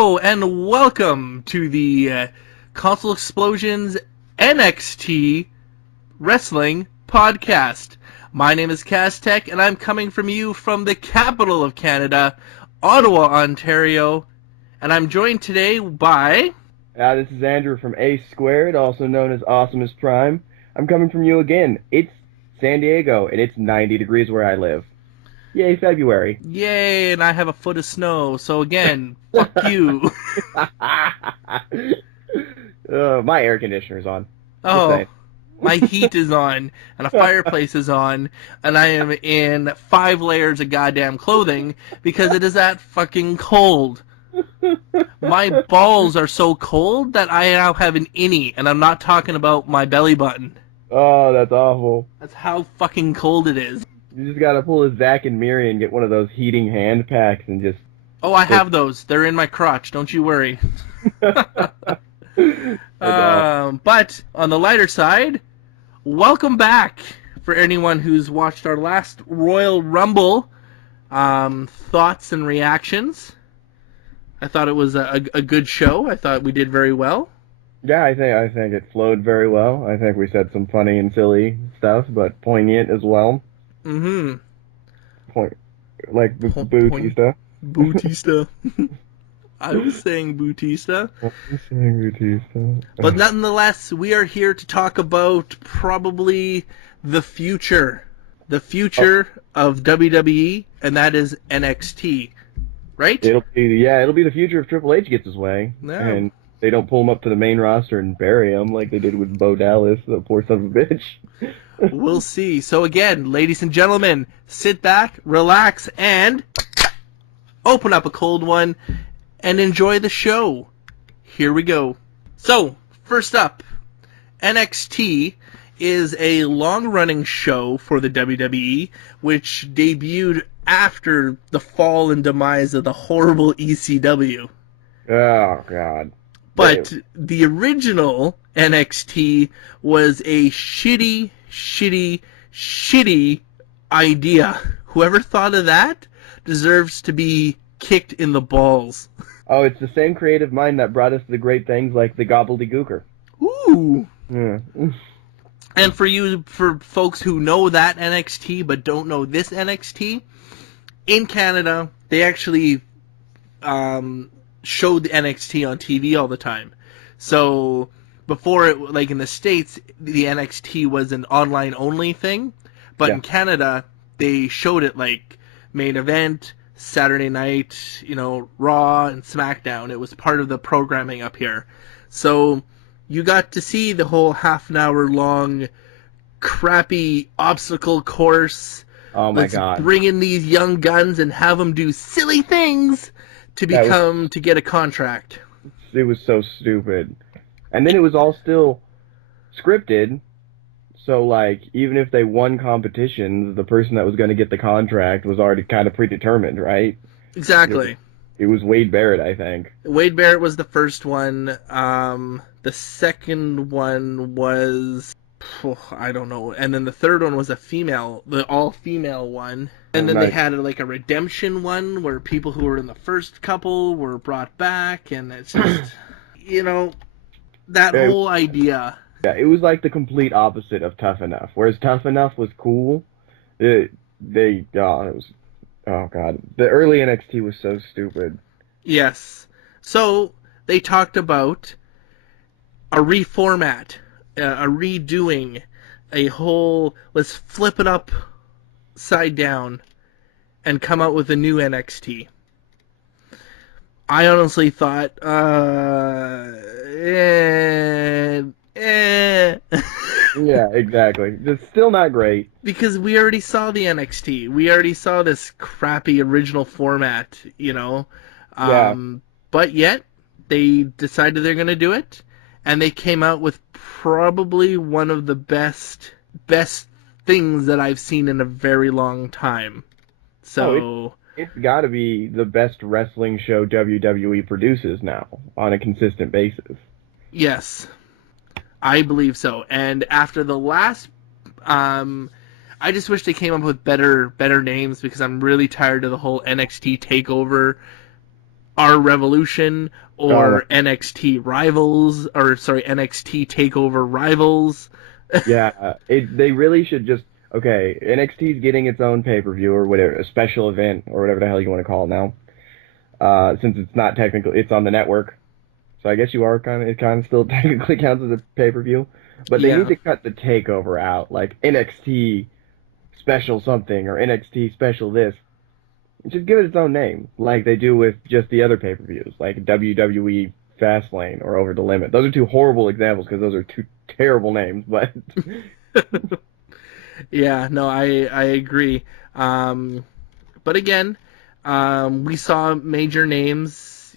Hello and welcome to the Console Explosion's NXT Wrestling Podcast. My name is Kaztech and I'm coming from you from the capital of Canada, Ottawa, Ontario. And I'm joined today by... This is Andrew from A Squared, also known as Awesomeness Prime. I'm coming from you again. It's San Diego and it's 90 degrees where I live. Yay, February. Yay, and I have a foot of snow, so again, fuck you. My air conditioner's on. Oh, my heat is on, and a fireplace is on, and I am in 5 layers of goddamn clothing because it is that fucking cold. My balls are so cold that I now have an innie, and I'm not talking about my belly button. Oh, that's awful. That's how fucking cold it is. You just gotta pull a Zach and Miri and get one of those heating hand packs and just... Oh, I have those. They're in my crotch. Don't you worry. But on the lighter side, welcome back for anyone who's watched our last Royal Rumble thoughts and reactions. I thought it was a good show. I thought we did very well. Yeah, I think it flowed very well. I think we said some funny and silly stuff, but poignant as well. Mm-hmm. Bautista. Bautista. I was saying Bautista. But nonetheless, we are here to talk about probably the future. The future of WWE, and that is NXT. Right? It'll be the future if Triple H gets his way. Yeah. And they don't pull him up to the main roster and bury him like they did with Bo Dallas, the poor son of a bitch. We'll see. So again, ladies and gentlemen, sit back, relax, and open up a cold one and enjoy the show. Here we go. So, first up, NXT is a long-running show for the WWE, which debuted after the fall and demise of the horrible ECW. Oh, God. But the original NXT was a shitty idea. Whoever thought of that deserves to be kicked in the balls. Oh, it's the same creative mind that brought us the great things like the Gobbledygooker. Ooh. Yeah. And for folks who know that NXT but don't know this NXT, in Canada, they actually showed the NXT on TV all the time. So before, like in the States, the NXT was an online-only thing. But in Canada, they showed it like main event, Saturday night, Raw and SmackDown. It was part of the programming up here. So you got to see the whole half-an-hour-long crappy obstacle course. Oh my God. Let's bring in these young guns and have them do silly things to get a contract. It was so stupid. And then it was all still scripted. So, like, even if they won competitions, the person that was going to get the contract was already kind of predetermined, right? Exactly. It was Wade Barrett, I think. Wade Barrett was the first one. The second one was... I don't know. And then the third one was the all-female one. And then they had like a redemption one where people who were in the first couple were brought back, and it's just, that whole idea. Yeah, it was like the complete opposite of Tough Enough. Whereas Tough Enough was cool, oh God, the early NXT was so stupid. Yes. So they talked about a reformat, a redoing, a whole, let's flip it upside down and come out with a new NXT. I honestly thought, Yeah, exactly. It's still not great. Because we already saw the NXT. We already saw this crappy original format, But yet, they decided they're going to do it, and they came out with probably one of the best things that I've seen in a very long time. So it's got to be the best wrestling show WWE produces now on a consistent basis. Yes, I believe so. And after the last, I just wish they came up with better names, because I'm really tired of the whole NXT takeover Our Revolution or NXT Rivals, or sorry, NXT Takeover Rivals. Yeah, they really should just, okay, NXT's getting its own pay-per-view or whatever, a special event or whatever the hell you want to call it now. Since it's not technically, it's on the network. So I guess it kind of still technically counts as a pay-per-view. But they need to cut the takeover out, like NXT special something or NXT special this. Just give it its own name, like they do with just the other pay-per-views, like WWE Fastlane or Over the Limit. Those are two horrible examples because those are two terrible names, but... Yeah, no, I agree. But again, we saw major names,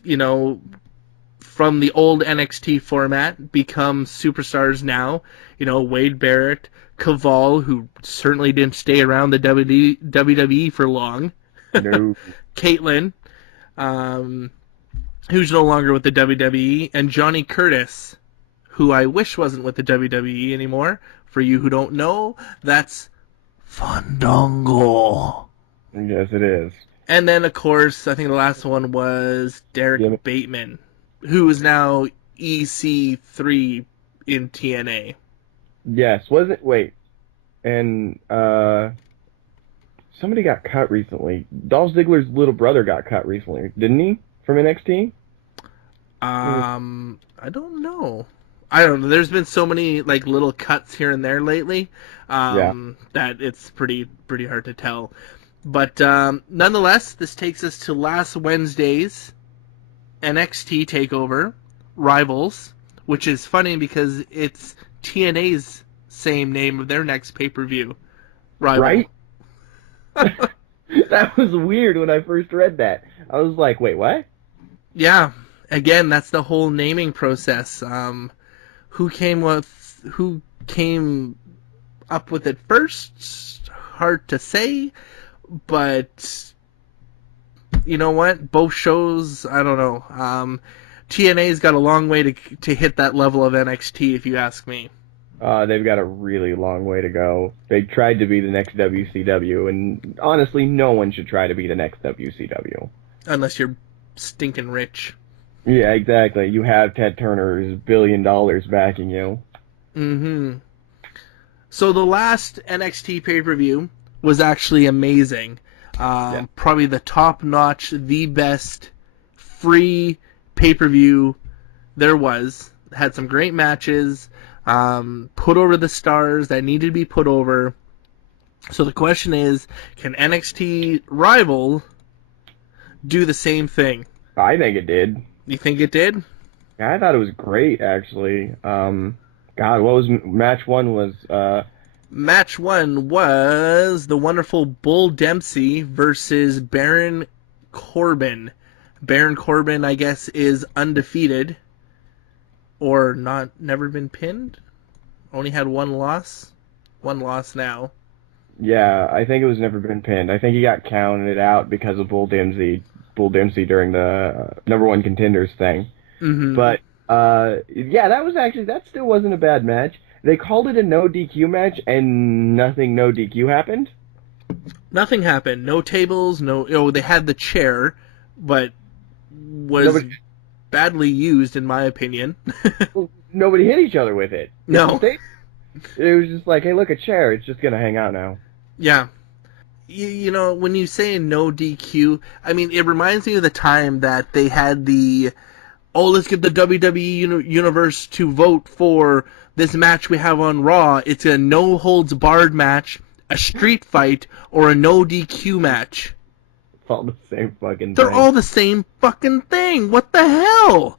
from the old NXT format become superstars now. Wade Barrett, Caval, who certainly didn't stay around the WWE for long. No. Caitlyn, who's no longer with the WWE, and Johnny Curtis, who I wish wasn't with the WWE anymore. For you who don't know, that's Fandango. Yes, it is. And then, of course, I think the last one was Derek Bateman, who is now EC3 in TNA. Yes, wait. And, somebody got cut recently. Dolph Ziggler's little brother got cut recently, didn't he? From NXT? I don't know. I don't know. There's been so many little cuts here and there lately that it's pretty hard to tell. But nonetheless, this takes us to last Wednesday's NXT TakeOver Rivals, which is funny because it's TNA's same name of their next pay-per-view. Rival. Right? That was weird when I first read that. I was like, wait, what? Yeah. Again, that's the whole naming process. Who came up with it first? Hard to say, but you know what? Both shows, I don't know. TNA's got a long way to hit that level of NXT, if you ask me. They've got a really long way to go. They tried to be the next WCW, and honestly, no one should try to be the next WCW. Unless you're stinking rich. Yeah, exactly. You have Ted Turner's $1 billion backing you. Mm-hmm. So the last NXT pay-per-view was actually amazing. Probably the top-notch, the best free pay-per-view there was. Had some great matches. Put over the stars that needed to be put over. So the question is, can NXT Rival do the same thing? I think it did. You think it did? Yeah, I thought it was great, actually. God, what was match one was? Match one was the wonderful Bull Dempsey versus Baron Corbin. Baron Corbin, I guess, is undefeated. Or never been pinned? Only had one loss? One loss now. Yeah, I think it was never been pinned. I think he got counted out because of Bull Dempsey during the number one contenders thing. Mm-hmm. But, that still wasn't a bad match. They called it a no DQ match, and nothing no DQ happened? Nothing happened. No tables, they had the chair, but was badly used, in my opinion. Nobody hit each other with it. No. It was just like, hey, look, a chair. It's just going to hang out now. Yeah. When you say no DQ, I mean, it reminds me of the time that they had let's get the WWE Universe to vote for this match we have on Raw. It's a no-holds-barred match, a street fight, or a no DQ match. It's all the same fucking thing. They're all the same fucking thing. What the hell?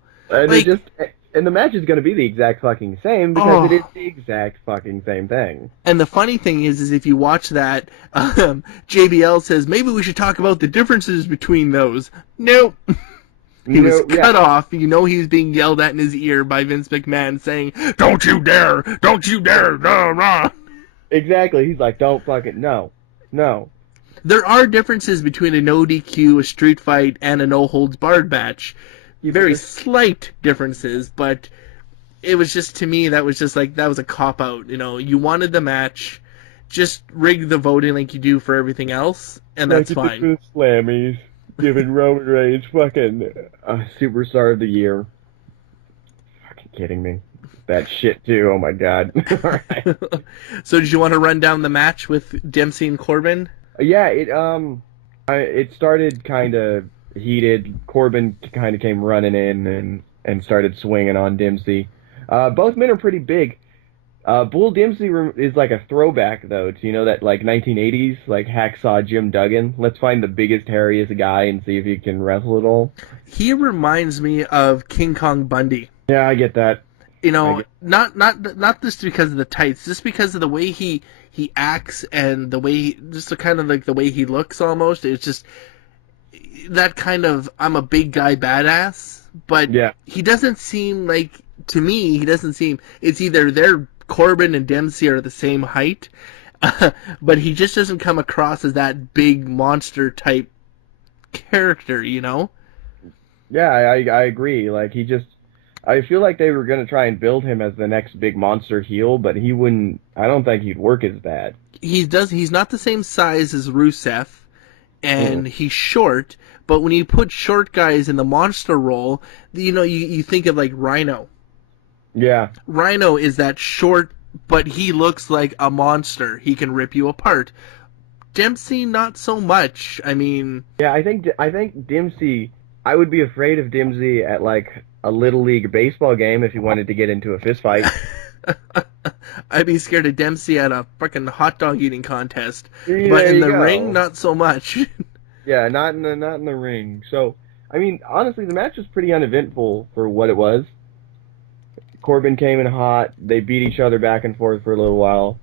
And the match is going to be the exact fucking same because it is the exact fucking same thing. And the funny thing is if you watch that, JBL says, maybe we should talk about the differences between those. Nope. He was cut off. He's being yelled at in his ear by Vince McMahon saying, don't you dare, no, no. Exactly. He's like, don't fucking, no. There are differences between a no DQ, a street fight, and a no holds barred match. Very slight differences, but it was just, to me, that was a cop-out. You wanted the match, just rig the voting like you do for everything else, and that's fine. Slammies. Giving Roman Reigns fucking superstar of the year. Fucking kidding me. That shit too. Oh my god. All right. So did you want to run down the match with Dempsey and Corbin? Yeah. It started kind of heated. Corbin kind of came running in and started swinging on Dempsey. Both men are pretty big. Bull Dempsey is like a throwback though to that like 1980s like hacksaw Jim Duggan. Let's find the biggest, hairiest guy and see if he can wrestle at all. He reminds me of King Kong Bundy. Yeah, I get that. Not just because of the tights, just because of the way he acts and the way kind of like the way he looks almost. It's just that kind of I'm a big guy badass, but yeah. He doesn't seem like, to me, it's either Corbin and Dempsey are the same height, but he just doesn't come across as that big monster type character, Yeah, I agree. Like I feel like they were going to try and build him as the next big monster heel, but he wouldn't. I don't think he'd work as that. He's not the same size as Rusev, and he's short. But when you put short guys in the monster role, you think of like Rhino. Yeah. Rhino is that short, but he looks like a monster. He can rip you apart. Dempsey, not so much. I mean. Yeah, I think Dempsey. I would be afraid of Dempsey at like a little league baseball game if he wanted to get into a fist fight. I'd be scared of Dempsey at a fucking hot dog eating contest, Yeah, but in the ring, not so much. Yeah, not in the ring. So, I mean, honestly, the match was pretty uneventful for what it was. Corbin came in hot. They beat each other back and forth for a little while.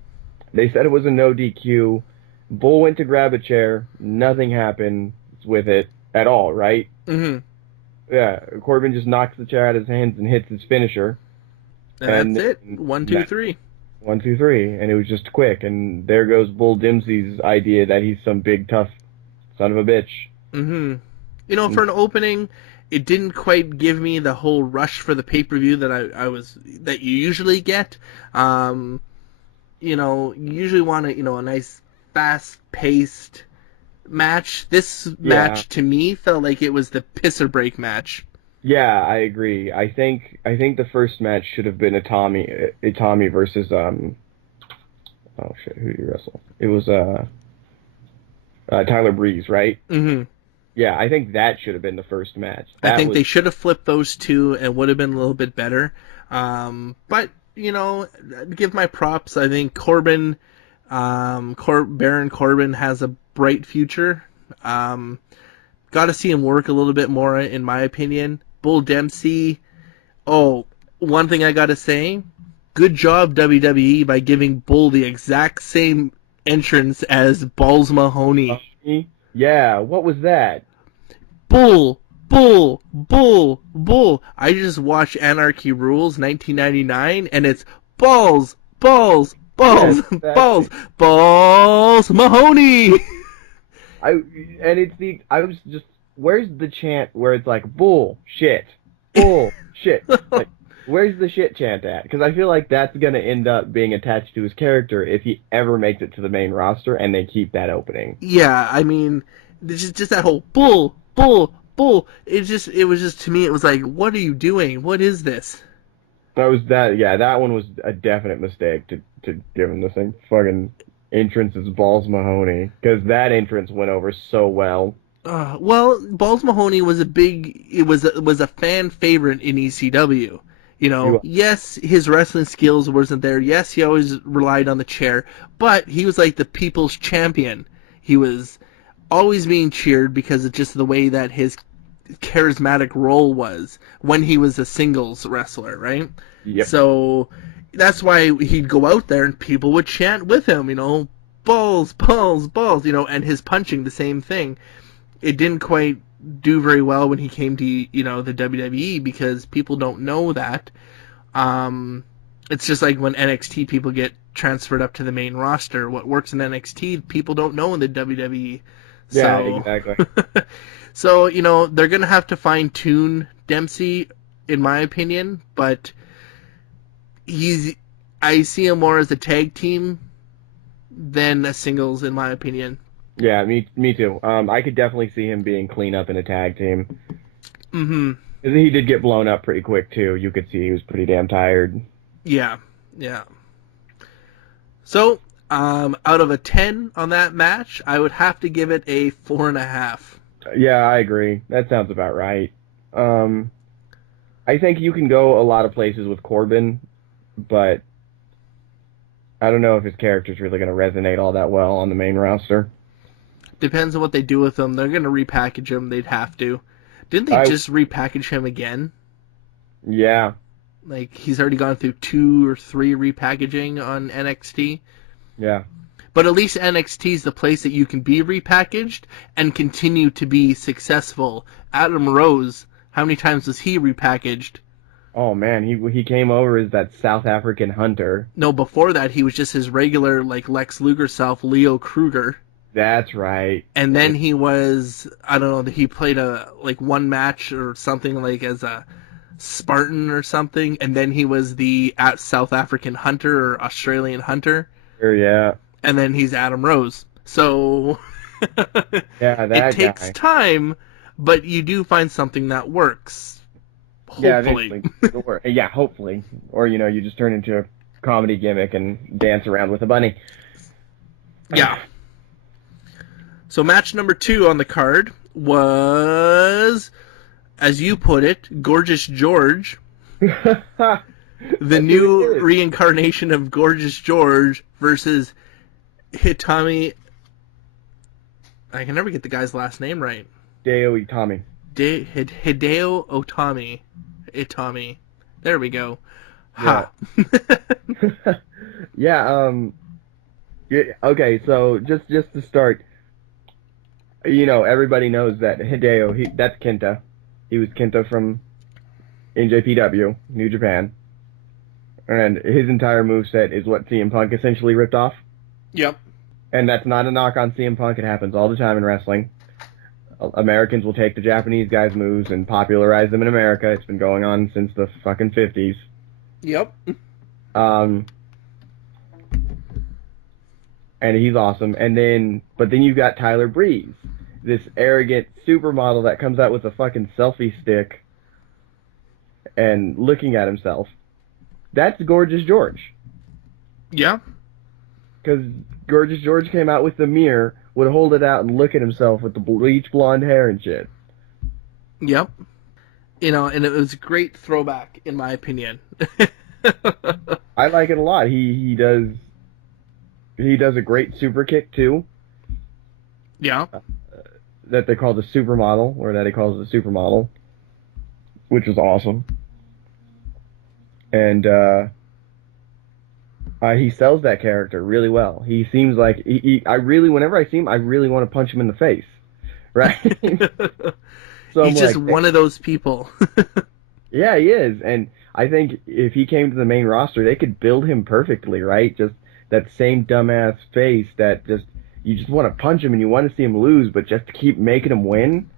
They said it was a no DQ. Bull went to grab a chair. Nothing happened with it at all, right? Mm-hmm. Yeah, Corbin just knocks the chair out of his hands and hits his finisher. And that's it. 1, 2, 3. 1, 2, 3. And it was just quick. And there goes Bull Dempsey's idea that he's some big, tough son of a bitch. Mm-hmm. For an opening, it didn't quite give me the whole rush for the pay-per-view that you usually get. You usually want a nice, fast-paced match. This match, to me, felt like it was the pisser break match. Yeah, I agree. I think the first match should have been Itami versus oh shit, who did he wrestle? It was Tyler Breeze, right? Mm-hmm. Yeah, I think that should have been the first match. I think they should have flipped those two and would have been a little bit better. But give my props. I think Baron Corbin has a bright future. Got to see him work a little bit more, in my opinion. Bull Dempsey. Oh, one thing I got to say. Good job, WWE, by giving Bull the exact same entrance as Balls Mahoney. Yeah, what was that? Bull, Bull, Bull, Bull. I just watched Anarchy Rules 1999, and it's Balls, Balls, Balls, yes, exactly. Balls, Balls Mahoney. Where's the chant where it's like bull shit, like where's the shit chant at? Because I feel like that's gonna end up being attached to his character if he ever makes it to the main roster and they keep that opening. Yeah, I mean, just that whole bull, bull, bull. It was just to me, it was like, what are you doing? What is this? That one was a definite mistake to give him the same fucking entrance as Balls Mahoney, because that entrance went over so well. Well, Balls Mahoney was a fan favorite in ECW. Yes, his wrestling skills wasn't there. Yes, he always relied on the chair, but he was like the people's champion. He was always being cheered because of just the way that his charismatic role was when he was a singles wrestler, right? Yep. So that's why he'd go out there and people would chant with him, balls, balls, balls, and his punching, the same thing. It didn't quite do very well when he came to, the WWE because people don't know that. It's just like when NXT people get transferred up to the main roster. What works in NXT, people don't know in the WWE. Yeah, exactly. So, they're going to have to fine-tune Dempsey, in my opinion, but I see him more as a tag team than a singles, in my opinion. Yeah, me too. I could definitely see him being cleanup in a tag team. Mm-hmm. He did get blown up pretty quick too. You could see he was pretty damn tired. Yeah, yeah. So, out of a 10 on that match, I would have to give it a 4.5. Yeah, I agree. That sounds about right. I think you can go a lot of places with Corbin, but I don't know if his character's really going to resonate all that well on the main roster. Depends on what they do with him. They're going to repackage him. They'd have to. Didn't they just repackage him again? Yeah. Like, he's already gone through 2 or 3 repackaging on NXT. Yeah. But at least NXT is the place that you can be repackaged and continue to be successful. Adam Rose, how many times was he repackaged? Oh man, he came over as that South African hunter. No, before that he was just his regular, like, Lex Luger self, Leo Kruger. That's right. And then he was, I don't know, he played one match or something, like, as a Spartan or something, and then he was the South African hunter or Australian hunter. Sure, yeah. And then he's Adam Rose. So yeah, it takes time, but you do find something that works. Hopefully. Yeah, hopefully. Or, you just turn into a comedy gimmick and dance around with a bunny. Yeah. So match number 2 on the card was, as you put it, Gorgeous George. The new reincarnation of Gorgeous George versus Hitami. I can never get the guy's last name right. Hideo Itami. Hideo Otami. Itami. There we go. Ha. Yeah. Yeah. Okay. So just to start, everybody knows that Hideo. That's Kenta. He was Kenta from NJPW, New Japan, and his entire moveset is what CM Punk essentially ripped off. Yep. And that's not a knock on CM Punk. It happens all the time in wrestling. Americans will take the Japanese guys' moves and popularize them in America. It's been going on since the fucking 50s. Yep. And he's awesome. But then you've got Tyler Breeze, this arrogant supermodel that comes out with a fucking selfie stick and looking at himself. That's Gorgeous George. Yeah. Because Gorgeous George came out with the mirror, would hold it out and look at himself with the bleach blonde hair and shit. Yep. And it was a great throwback, in my opinion. I like it a lot. He does a great super kick, too. Yeah. That they call the supermodel, or that he calls the supermodel, which was awesome. And he sells that character really well. He seems like whenever I see him, I really want to punch him in the face, right? So he's just one of those people. Yeah, he is, and I think if he came to the main roster, they could build him perfectly, right? Just that same dumbass face that you just want to punch him and you want to see him lose, but just to keep making him win.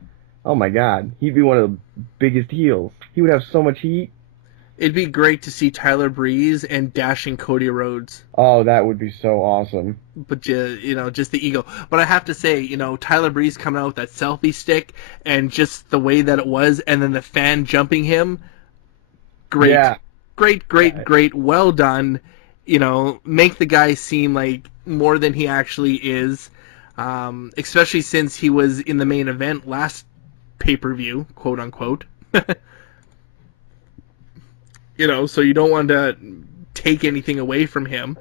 Oh my God, he'd be one of the biggest heels. He would have so much heat. It'd be great to see Tyler Breeze and dashing Cody Rhodes. Oh, that would be so awesome. But, just the ego. But I have to say, Tyler Breeze coming out with that selfie stick and just the way that it was, and then the fan jumping him. Great. Yeah. Great. Well done. Make the guy seem like more than he actually is. Especially since he was in the main event last pay-per-view, quote unquote. So you don't want to take anything away from him.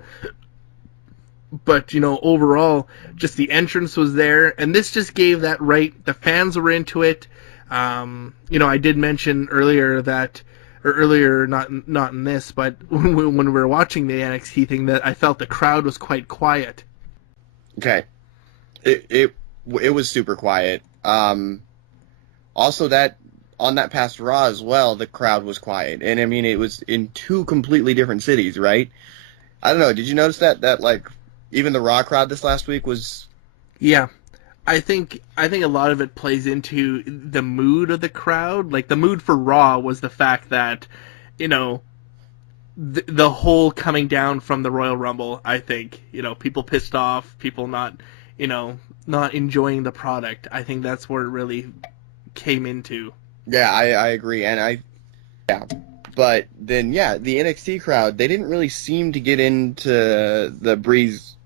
But, overall, just the entrance was there, and this just gave that right. The fans were into it. I did mention earlier not in this, but when we were watching the NXT thing, that I felt the crowd was quite quiet. Okay. It was super quiet. Also, that on that past Raw as well, the crowd was quiet. And I mean, it was in 2 completely different cities, right? I don't know. Did you notice that like even the Raw crowd this last week was? Yeah, I think a lot of it plays into the mood of the crowd. Like the mood for Raw was the fact that, the whole coming down from the Royal Rumble. I think people pissed off, people not, not enjoying the product. I think that's where it really came into. Yeah, I agree, and but then the NXT crowd, they didn't really seem to get into the Breeze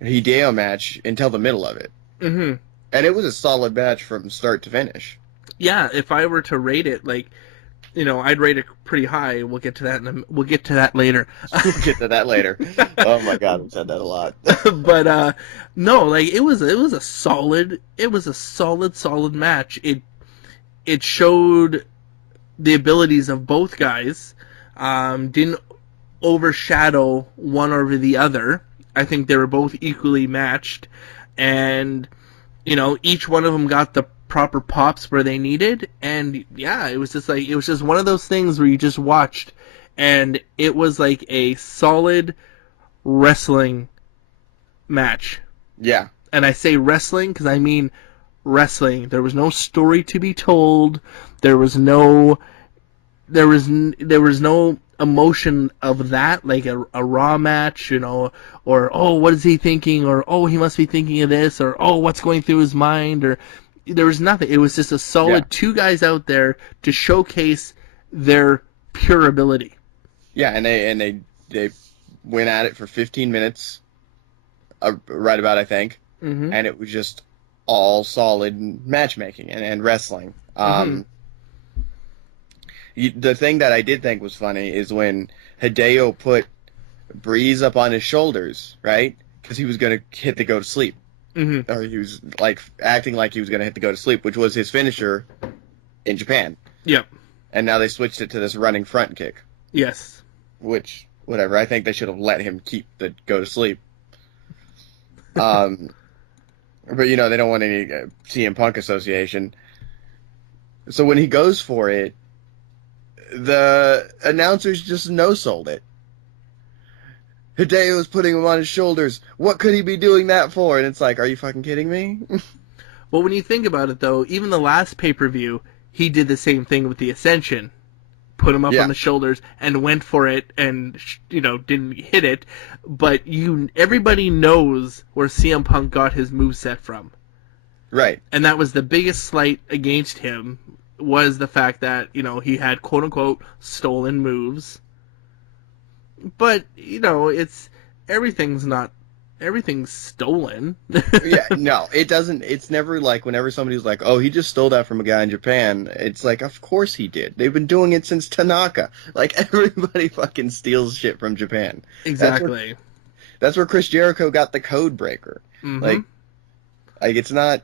Hideo match until the middle of it. Mm-hmm. And it was a solid match from start to finish. Yeah, if I were to rate it, like, I'd rate it pretty high. We'll get to that. We'll get to that later. We'll get to that later. Oh my God, we've said that a lot. But no, like it was a solid match. It showed the abilities of both guys. Didn't overshadow one over the other. I think they were both equally matched, and each one of them got the proper pops where they needed, and it was just one of those things where you just watched, and it was like a solid wrestling match. Yeah. And I say wrestling because I mean wrestling. There was no story to be told. There was no emotion of that, like a Raw match, or what is he thinking, or he must be thinking of this, or what's going through his mind, or there was nothing. It was just a solid two guys out there to showcase their pure ability. Yeah, and they went at it for 15 minutes, right about, I think, mm-hmm. and it was just all solid matchmaking and wrestling. Mm-hmm. The thing that I did think was funny is when Hideo put Breeze up on his shoulders, right? Because he was going to hit the go to sleep. Mm-hmm. Or he was like acting like he was going to hit the go to sleep, which was his finisher in Japan. Yep. And now they switched it to this running front kick. Yes. Which, whatever, I think they should have let him keep the go to sleep. But they don't want any CM Punk association. So when he goes for it, the announcers just no-sold it. Hideo's putting him on his shoulders. What could he be doing that for? And it's like, are you fucking kidding me? Well, when you think about it, though, even the last pay-per-view, he did the same thing with the Ascension. Put him up on the shoulders and went for it and, didn't hit it. But everybody knows where CM Punk got his moveset from. Right. And that was the biggest slight against him, was the fact that, he had quote-unquote stolen moves. But, everything's stolen. Yeah, no, it doesn't. It's never like whenever somebody's like, oh, he just stole that from a guy in Japan. It's like, of course he did. They've been doing it since Tanaka. Like, everybody fucking steals shit from Japan. Exactly. That's where Chris Jericho got the code breaker. Mm-hmm. Like it's not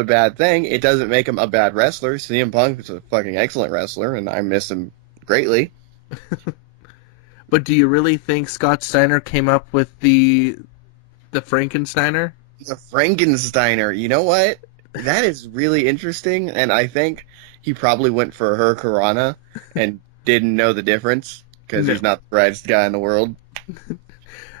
a bad thing. It doesn't make him a bad wrestler. CM Punk is a fucking excellent wrestler, and I miss him greatly. But do you really think Scott Steiner came up with the Frankensteiner? The Frankensteiner. You know what? That is really interesting, and I think he probably went for her Hurricanrana and didn't know the difference because he's not the brightest guy in the world.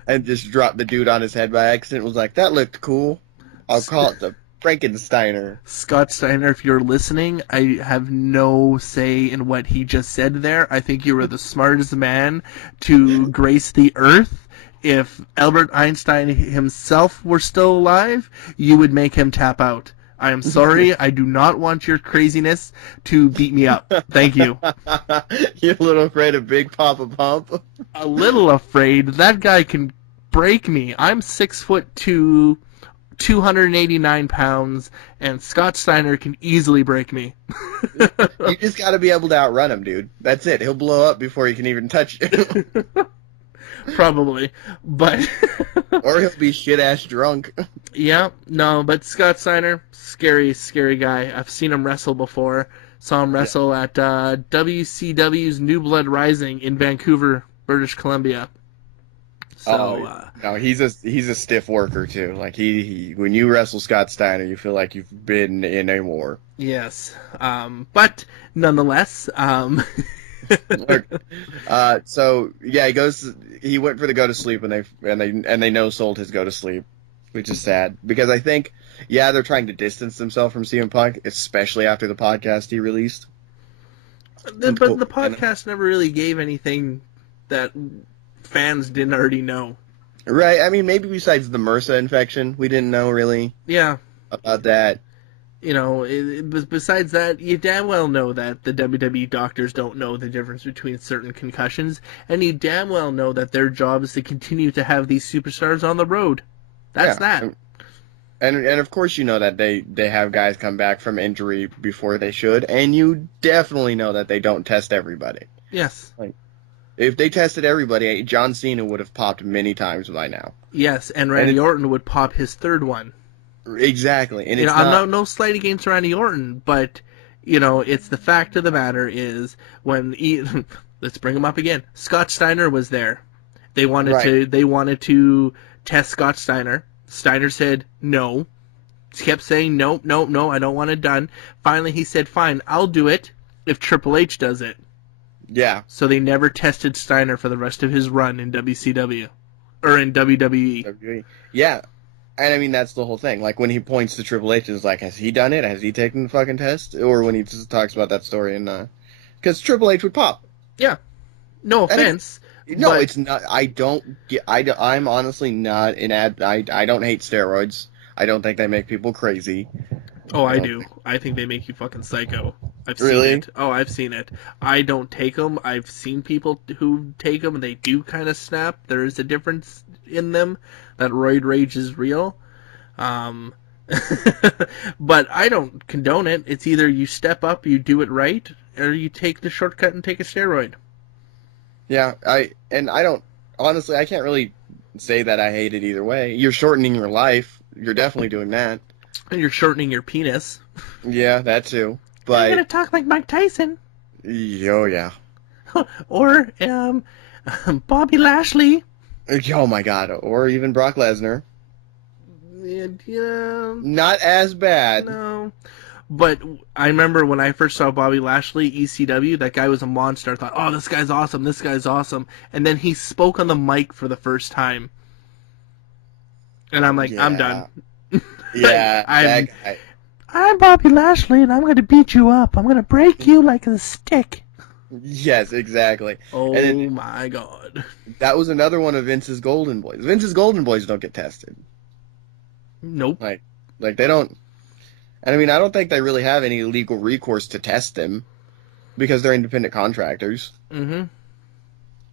And just dropped the dude on his head by accident. Was like, that looked cool. I'll call it the Frankensteiner. Scott Steiner, if you're listening, I have no say in what he just said there. I think you were the smartest man to grace the earth. If Albert Einstein himself were still alive, you would make him tap out. I am sorry. I do not want your craziness to beat me up. Thank you. You're a little afraid of Big Papa Pump? A little afraid. That guy can break me. I'm 6'2", 289 pounds, and Scott Steiner can easily break me. You just got to be able to outrun him, dude. That's it. He'll blow up before he can even touch you. Probably, but or he'll be shit-ass drunk. Yeah, no, but Scott Steiner, scary guy. I've seen him wrestle before. Saw him wrestle at WCW's New Blood Rising in Vancouver, British Columbia. So, no, he's a stiff worker too. Like he when you wrestle Scott Steiner, you feel like you've been in a war. Yes, but nonetheless, so yeah, he went for the go to sleep, and they no sold his go to sleep, which is sad because I think they're trying to distance themselves from CM Punk, especially after the podcast he released. But the podcast never really gave anything that fans didn't already know. Right. I mean, maybe besides the MRSA infection, we didn't know really Yeah. about that. You know, besides that, you damn well know that the WWE doctors don't know the difference between certain concussions, and you damn well know that their job is to continue to have these superstars on the road. That's that. And of course you know that they have guys come back from injury before they should, and you definitely know that they don't test everybody. Yes. Like, if they tested everybody, John Cena would have popped many times by now. Yes, and Randy Orton would pop his third one. Exactly, and you it's know, not... no slight against Randy Orton, but you know, it's the fact of the matter is when let's bring him up again. Scott Steiner was there. They wanted to test Scott Steiner. Steiner said no. He kept saying no, I don't want it done. Finally, he said, "Fine, I'll do it if Triple H does it." Yeah. So they never tested Steiner for the rest of his run in WCW or in WWE. Yeah. And I mean, that's the whole thing. Like, when he points to Triple H, it's like, has he done it? Has he taken the fucking test? Or when he just talks about that story, and because Triple H would pop. Yeah. No offense. No, it's not. I'm honestly not an I don't hate steroids. I don't think they make people crazy. Oh, I do. I think they make you fucking psycho. I've seen Really? it. Oh, I've seen it. I don't take them. I've seen people who take them, and they do kind of snap. There is a difference in them. That roid rage is real. But I don't condone it. It's either you step up, you do it right, or you take the shortcut and take a steroid. Yeah, I don't... Honestly, I can't really say that I hate it either way. You're shortening your life. You're definitely doing that. And you're shortening your penis. Yeah, that too. But You're gonna talk like Mike Tyson. Oh, yeah. Or, Bobby Lashley. Oh, my God. Or even Brock Lesnar. Yeah. Not as bad. No. But I remember when I first saw Bobby Lashley, ECW, that guy was a monster. I thought, oh, this guy's awesome. And then he spoke on the mic for the first time. And I'm like, Yeah. I'm done. Yeah, I'm Bobby Lashley, and I'm going to beat you up. I'm going to break you like a stick. Yes, exactly. Oh, and then, my God. That was another one of Vince's golden boys. Vince's golden boys don't get tested. Nope. Like they don't... And I mean, I don't think they really have any legal recourse to test them because they're independent contractors. Mm-hmm.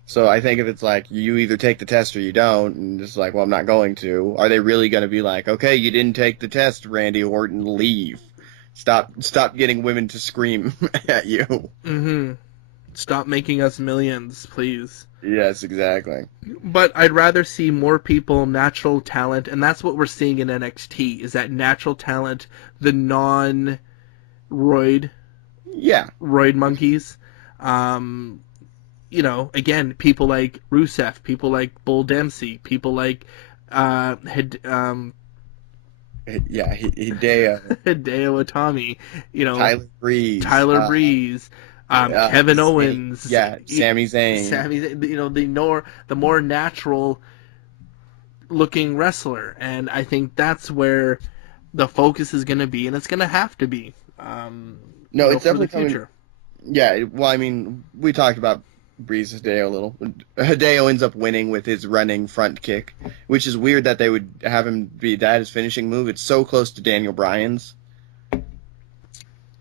So I think if it's like, you either take the test or you don't, and just like, well, I'm not going to, are they really going to be like, okay, you didn't take the test, Randy Orton, leave. Stop getting women to scream at you. Mm-hmm. Stop making us millions, please. Yes, exactly. But I'd rather see more people, natural talent, and that's what we're seeing in NXT, is that natural talent, the non-roid monkeys. You know, again, people like Rusev, people like Bull Dempsey, people like Hideo Itami, you know, Tyler Breeze, Kevin Owens, Sami Zayn. You know, the more natural looking wrestler, and I think that's where the focus is going to be, and it's going to have to be. No, it's definitely for the future. Yeah, well, I mean, we talked about Breeze Hideo a little. Hideo ends up winning with his running front kick, which is weird that they would have him be that his finishing move. It's so close to Daniel Bryan's.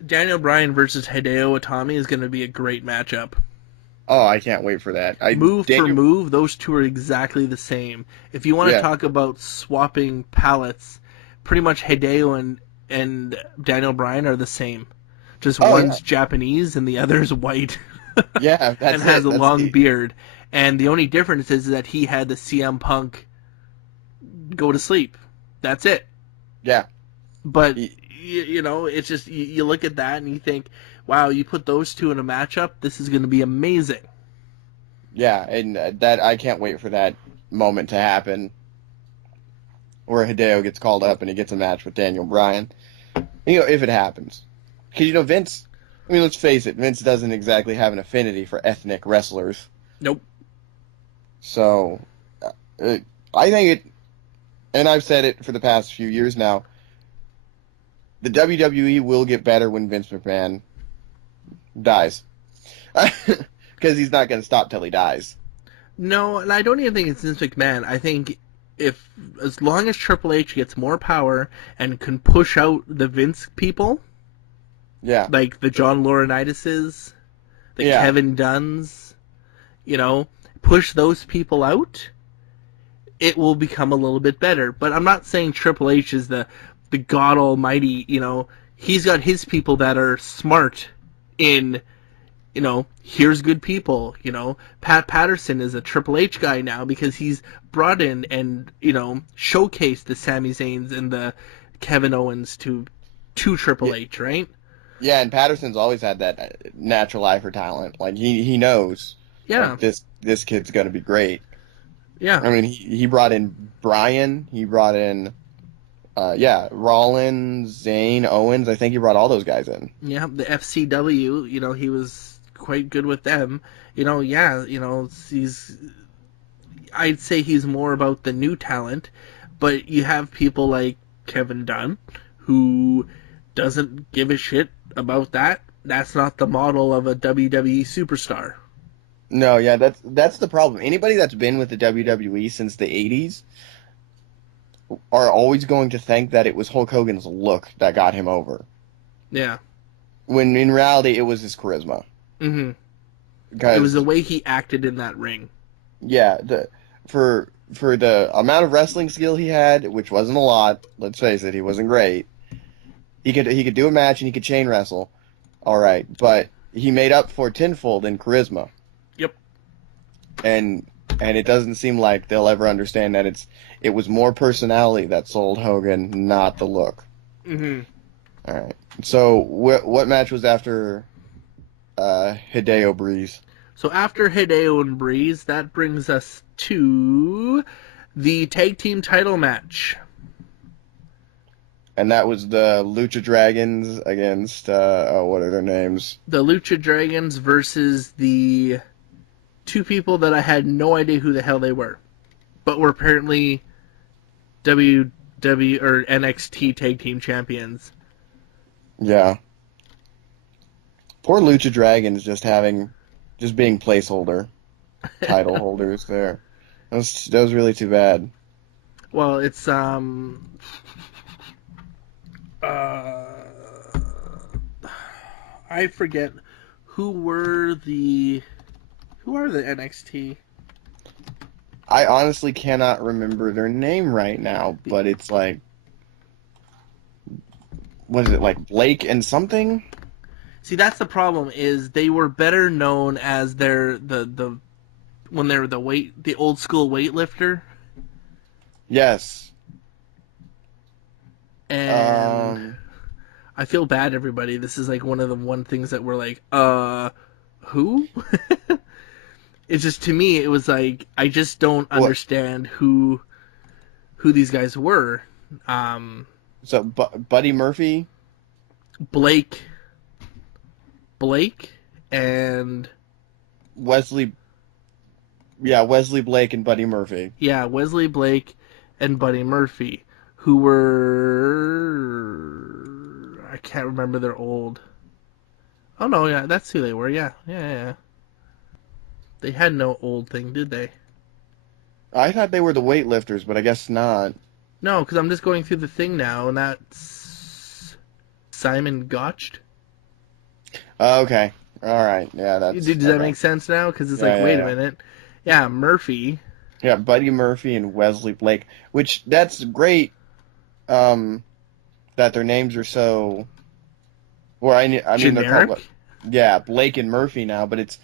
Daniel Bryan versus Hideo Itami is going to be a great matchup. Oh, I can't wait for that. For move, those two are exactly the same. If you want to talk about swapping palettes, pretty much Hideo and Daniel Bryan are the same. Just one's Japanese and the other's white. Yeah, and has a long beard. And the only difference is that he had the CM Punk go to sleep. That's it. Yeah. But, you know, it's just, you look at that and you think, wow, you put those two in a matchup, this is going to be amazing. Yeah, and that I can't wait for that moment to happen where Hideo gets called up and he gets a match with Daniel Bryan. You know, if it happens. Because, you know, Vince... I mean, let's face it, Vince doesn't exactly have an affinity for ethnic wrestlers. Nope. So, I think it, and I've said it for the past few years now, the WWE will get better when Vince McMahon dies. Because he's not going to stop till he dies. No, and I don't even think it's Vince McMahon. I think as long as Triple H gets more power and can push out the Vince people, Yeah. like the John Laurinaitis's, the Kevin Dunn's, push those people out, it will become a little bit better. But I'm not saying Triple H is the God Almighty. He's got his people that are smart in. Here's good people. Pat Patterson is a Triple H guy now because he's brought in and, showcased the Sami Zayns and the Kevin Owens to Triple H, right? Yeah, and Patterson's always had that natural eye for talent. Like, he knows this kid's going to be great. Yeah. I mean, he brought in Bryan, he brought in, Rollins, Zayn, Owens. I think he brought all those guys in. Yeah, the FCW, he was quite good with them. I'd say he's more about the new talent, but you have people like Kevin Dunn who doesn't give a shit about that. That's not the model of a WWE superstar. No, yeah, that's the problem. Anybody that's been with the WWE since the 80s are always going to think that it was Hulk Hogan's look that got him over. Yeah. When in reality, it was his charisma. Mm-hmm. It was the way he acted in that ring. Yeah, for the amount of wrestling skill he had, which wasn't a lot, let's face it, he wasn't great. He could do a match and he could chain wrestle, all right, but he made up for tenfold in charisma. Yep. And it doesn't seem like they'll ever understand that it was more personality that sold Hogan, not the look. Mm-hmm. All right. So what match was after Hideo Breeze? So after Hideo and Breeze, that brings us to the tag team title match. And that was the Lucha Dragons against, what are their names? The Lucha Dragons versus the two people that I had no idea who the hell they were, but were apparently WW or NXT tag team champions. Yeah. Poor Lucha Dragons just being placeholder title holders there. That was really too bad. Well, it's I forget who are the NXT. I honestly cannot remember their name right now, but it's like, what is it, like Blake and something? See, that's the problem, is they were better known as the when they were the old school weightlifter. Yes. And I feel bad, everybody. This is like one of the things that we're like, who? It's just, to me, it was like, I just don't understand who these guys were. So Buddy Murphy, Blake, and Wesley. Yeah, Wesley Blake and Buddy Murphy. Yeah, Wesley Blake and Buddy Murphy, who were, I can't remember their old. Oh no, yeah, that's who they were. Yeah. They had no old thing, did they? I thought they were the weightlifters, but I guess not. No, because I'm just going through the thing now, and that's Simon Gotched. Okay. All right. Yeah, Does that make sense now? Because it's wait a minute. Yeah, Murphy. Yeah, Buddy Murphy and Wesley Blake, which that's great. That their names are so. Or I mean, generic? They're called, Blake and Murphy now, but it's.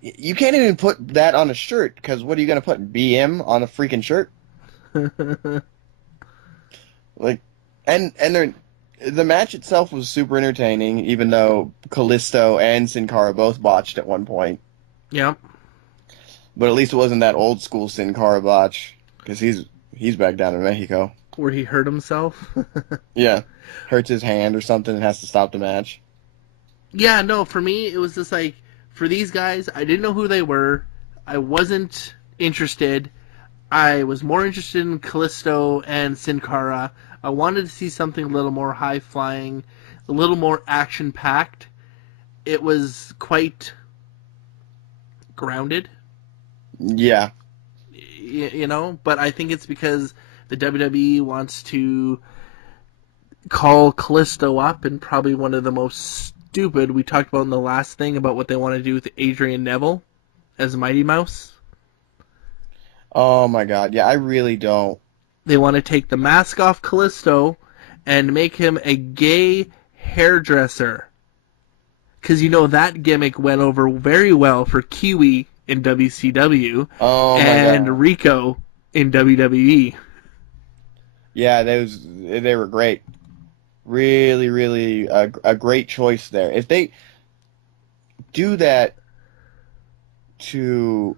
You can't even put that on a shirt, because what are you going to put, BM on a freaking shirt? Like, and the match itself was super entertaining, even though Kalisto and Sin Cara both botched at one point. Yep. But at least it wasn't that old school Sin Cara botch, because he's back down in Mexico. Where he hurt himself? Yeah. Hurts his hand or something and has to stop the match. Yeah, no, for me, it was just like, for these guys, I didn't know who they were. I wasn't interested. I was more interested in Kalisto and Sin Cara. I wanted to see something a little more high-flying, a little more action-packed. It was quite grounded. Yeah. You know, but I think it's because the WWE wants to call Kalisto up, and probably one of the most stupid we talked about in the last thing about what they want to do with Adrian Neville as Mighty Mouse. Oh my God. Yeah, I really don't. They want to take the mask off Kalisto and make him a gay hairdresser. Because you know that gimmick went over very well for Kiwi in WCW and Rico in WWE. Yeah, they were great. Really, really a great choice there. If they do that to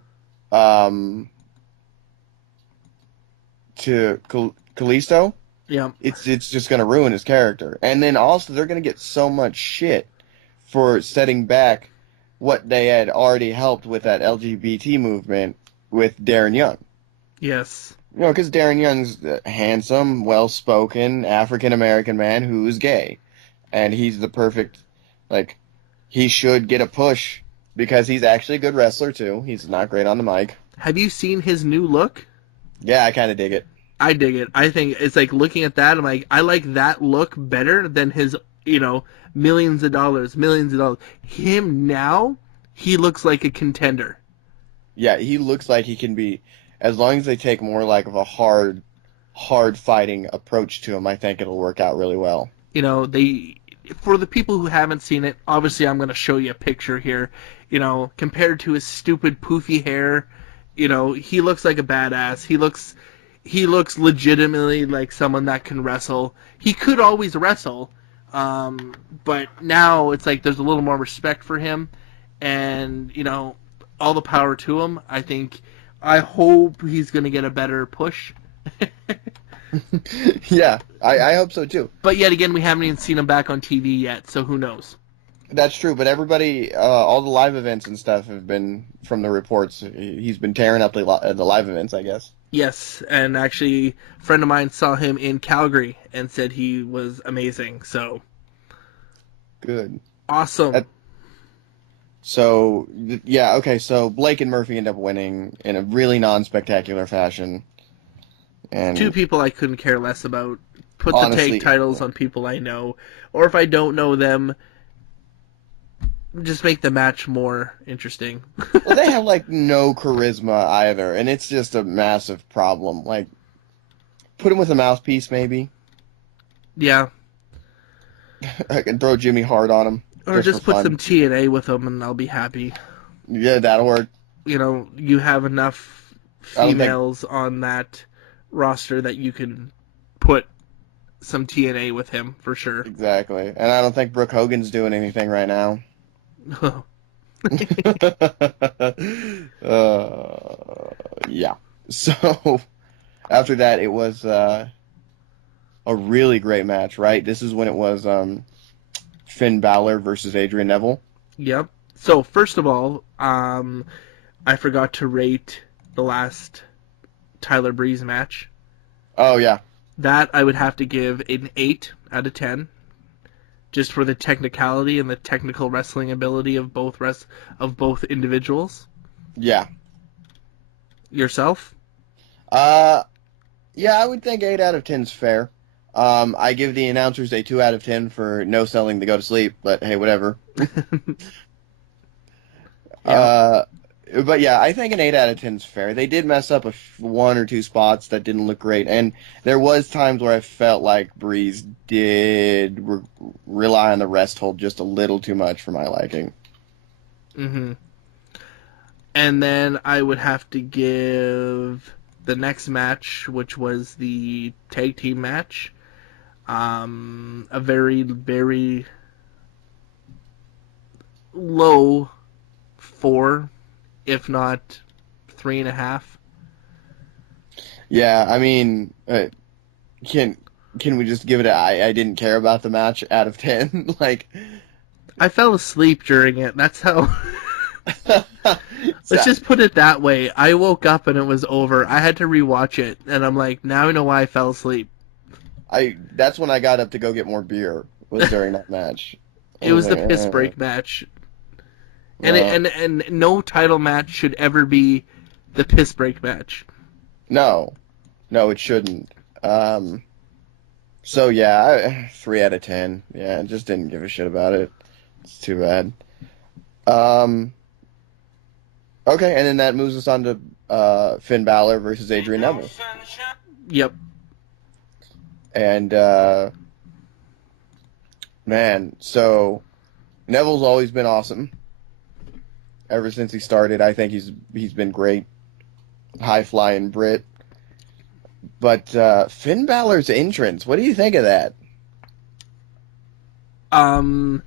Kalisto, Yeah. it's just going to ruin his character. And then also they're going to get so much shit for setting back what they had already helped with that LGBT movement with Darren Young. Yes. You know, because Darren Young's a handsome, well-spoken African-American man who's gay. And he's the perfect, like, he should get a push because he's actually a good wrestler, too. He's not great on the mic. Have you seen his new look? Yeah, I kind of dig it. I dig it. I think it's like looking at that, I'm like, I like that look better than his, you know, millions of dollars. Him now, he looks like a contender. Yeah, he looks like he can be, as long as they take more like of a hard fighting approach to him, I think it'll work out really well. You know, for the people who haven't seen it, obviously I'm going to show you a picture here. You know, compared to his stupid poofy hair, you know, he looks like a badass. He looks legitimately like someone that can wrestle. He could always wrestle, but now it's like there's a little more respect for him, and, you know, all the power to him. I hope he's going to get a better push. Yeah, I hope so too. But yet again, we haven't even seen him back on TV yet, so who knows? That's true, but everybody, all the live events and stuff have been, from the reports, he's been tearing up the live events, I guess. Yes, and actually, a friend of mine saw him in Calgary and said he was amazing, so. Good. Awesome. So Blake and Murphy end up winning in a really non-spectacular fashion. And two people I couldn't care less about. Put honestly, the tag titles on people I know, or if I don't know them, just make the match more interesting. Well, they have like no charisma either, and it's just a massive problem. Like, put him with a mouthpiece, maybe. Yeah. I can throw Jimmy Hart on him. Or just put some TNA with them, and I'll be happy. Yeah, that'll work. You know, you have enough females on that roster that you can put some TNA with him for sure. Exactly, and I don't think Brooke Hogan's doing anything right now. Yeah. So after that, it was a really great match, right? This is when it was Finn Balor versus Adrian Neville. Yep. So first of all, I forgot to rate the last Tyler Breeze match. Oh yeah. That I would have to give an 8 out of 10. Just for the technicality and the technical wrestling ability of both individuals. Yeah. Yourself? Yeah, I would think 8 out of 10 is fair. I give the announcers a 2 out of 10 for no selling to go to sleep, but hey, whatever. Yeah. But yeah, I think an 8 out of 10 is fair. They did mess up one or two spots that didn't look great, and there was times where I felt like Breeze did rely on the rest hold just a little too much for my liking. Mm-hmm. And then I would have to give the next match, which was the tag team match, a very, very low 4. If not 3.5. Yeah, I mean, can we just give it I didn't care about the match out of 10? Like, I fell asleep during it. That's how. Let's just put it that way. I woke up and it was over. I had to rewatch it, and I'm like, now I know why I fell asleep. That's when I got up to go get more beer. Was during that match. It was the piss break match. And no title match should ever be the piss break match. No, it shouldn't. So yeah, 3 out of 10. Yeah, just didn't give a shit about it. It's too bad. Okay, and then that moves us on to Finn Balor versus Adrian Neville. Yep. And man, so Neville's always been awesome. Ever since he started, I think he's been great. High flying Brit. But Finn Balor's entrance, what do you think of that? When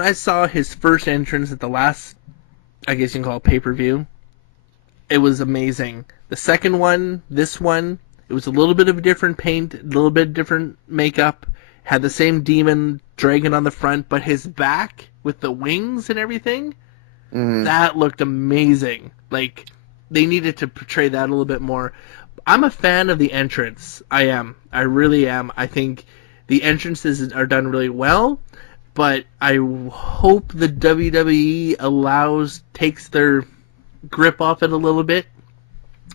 I saw his first entrance at the last, I guess you can call it pay-per-view, it was amazing. The second one, this one, it was a little bit of a different paint, a little bit different makeup, had the same demon dragon on the front, but his back with the wings and everything, that looked amazing. Like, they needed to portray that a little bit more. I'm a fan of the entrance. I am. I really am. I think the entrances are done really well, but I hope the WWE takes their grip off it a little bit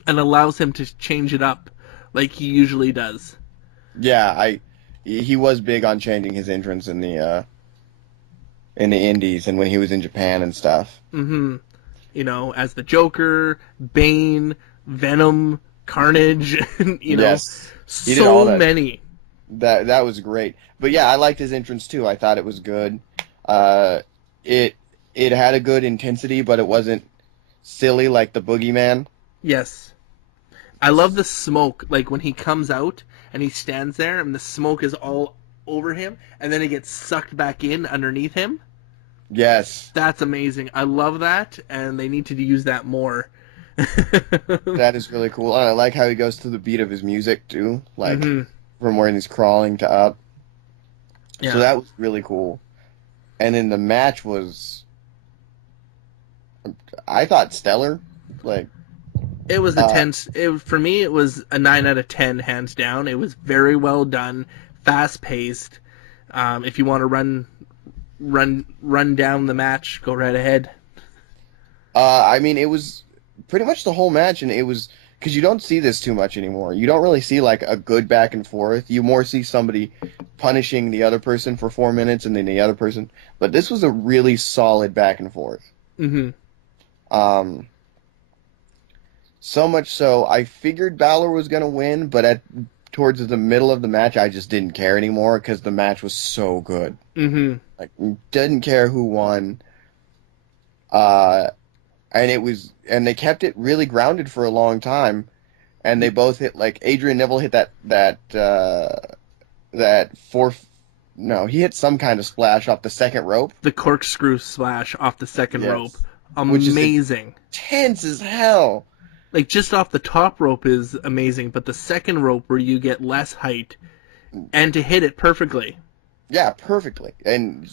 and allows him to change it up like he usually does. Yeah, he was big on changing his entrance in the indies and when he was in Japan and stuff. Mm-hmm. You know, as the Joker, Bane, Venom, Carnage, you know, yes. So many. That was great. But yeah, I liked his entrance too. I thought it was good. It had a good intensity, but it wasn't silly like the Boogeyman. Yes. I love the smoke, like when he comes out and he stands there and the smoke is all over him and then it gets sucked back in underneath him. Yes. That's amazing. I love that, and they need to use that more. That is really cool. And I like how he goes to the beat of his music too, like from where he's crawling to up. Yeah. So that was really cool. And then the match was, I thought, stellar. Like, it was a 10. For me, it was a 9 out of 10, hands down. It was very well done, fast paced. If you want to run down the match, go right ahead. I mean, it was pretty much the whole match, and it was because you don't see this too much anymore. You don't really see like a good back and forth. You more see somebody punishing the other person for 4 minutes and then the other person. But this was a really solid back and forth. So much so, I figured Balor was going to win, but towards the middle of the match, I just didn't care anymore because the match was so good. Like, didn't care who won. And they kept it really grounded for a long time, and they both hit, like, Adrian Neville hit that fourth. No, he hit some kind of splash off the second rope. The corkscrew splash off the second rope. Amazing. Which is intense as hell. Like, just off the top rope is amazing, but the second rope where you get less height, and to hit it perfectly. Yeah, perfectly. And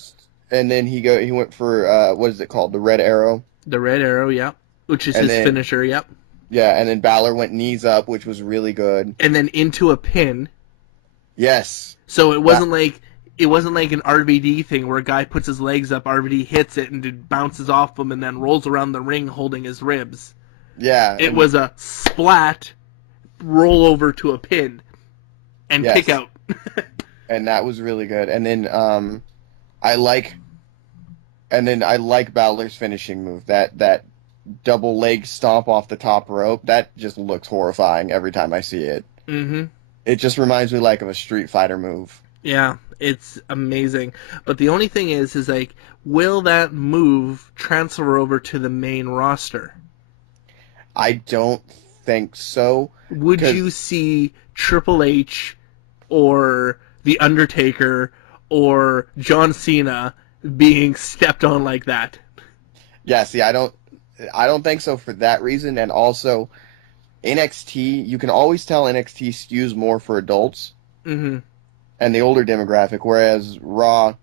then he went for, what is it called? The Red Arrow? The Red Arrow, yeah. Which is his finisher, yep. Yeah, and then Balor went knees up, which was really good. And then into a pin. Yes. So it wasn't like an RVD thing where a guy puts his legs up, RVD hits it, and it bounces off him and then rolls around the ring holding his ribs. Yeah. It was a splat, roll over to a pin, and kick out. And that was really good. And then I like Balor's finishing move. That double leg stomp off the top rope. That just looks horrifying every time I see it. It just reminds me like of a Street Fighter move. Yeah, it's amazing. But the only thing is like, will that move transfer over to the main roster? I don't think so. Would you see Triple H or The Undertaker or John Cena being stepped on like that? Yeah, see, I don't think so for that reason, and also NXT, you can always tell NXT skews more for adults and the older demographic, whereas Raw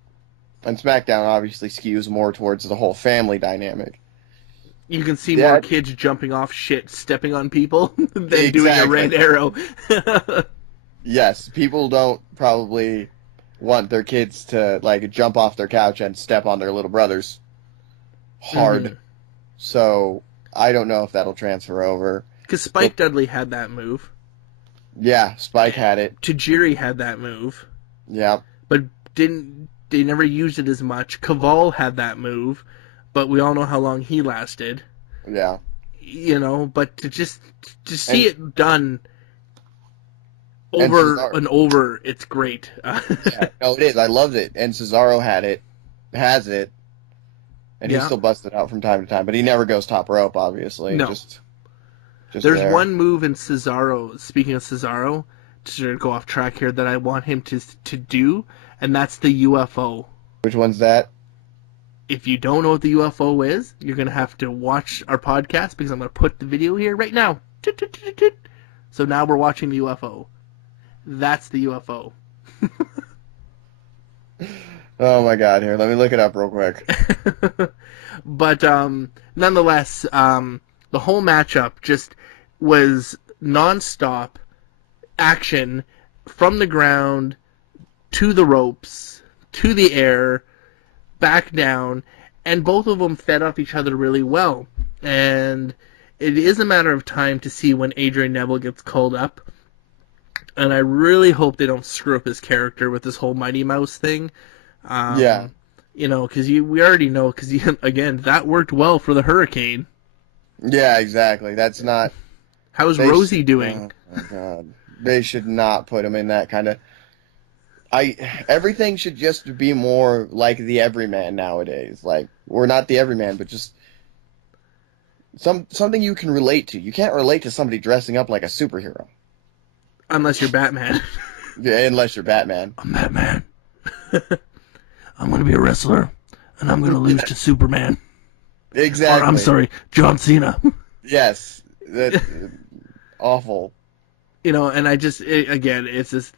and SmackDown obviously skews more towards the whole family dynamic. You can see more kids jumping off shit, stepping on people, than doing a Red Arrow. Yes, people don't probably want their kids to like jump off their couch and step on their little brothers hard. So I don't know if that'll transfer over. Because Spike Dudley had that move. Yeah, Spike had it. Tajiri had that move. Yeah. But they never used it as much. Kaval had that move, but we all know how long he lasted. Yeah. But to see it done over and over, it's great. Yeah, no, it is. I loved it. And Cesaro has it, and he still busts it out from time to time, but he never goes top rope, obviously. No. Just There's one move in Cesaro, speaking of Cesaro, to go off track here, that I want him to do, and that's the UFO. Which one's that? If you don't know what the UFO is, you're going to have to watch our podcast, because I'm going to put the video here right now. So now we're watching the UFO. That's the UFO. Oh my god, here, let me look it up real quick. But nonetheless, the whole matchup just was non-stop action from the ground to the ropes, to the air, back down, and both of them fed off each other really well. And it is a matter of time to see when Adrian Neville gets called up. And I really hope they don't screw up his character with this whole Mighty Mouse thing. Yeah. Because we already know, because, again, that worked well for the Hurricane. Yeah, exactly. That's not... How's Rosie doing? Oh, my God. They should not put him in that kind of... Everything should just be more like the Everyman nowadays. Like, or not the Everyman, but just... something you can relate to. You can't relate to somebody dressing up like a superhero. Unless you're Batman. Yeah, unless you're Batman. I'm Batman. I'm going to be a wrestler, and I'm going to lose to Superman. Exactly. Or, I'm sorry, John Cena. Yes. That's awful. And I just, again, it's just...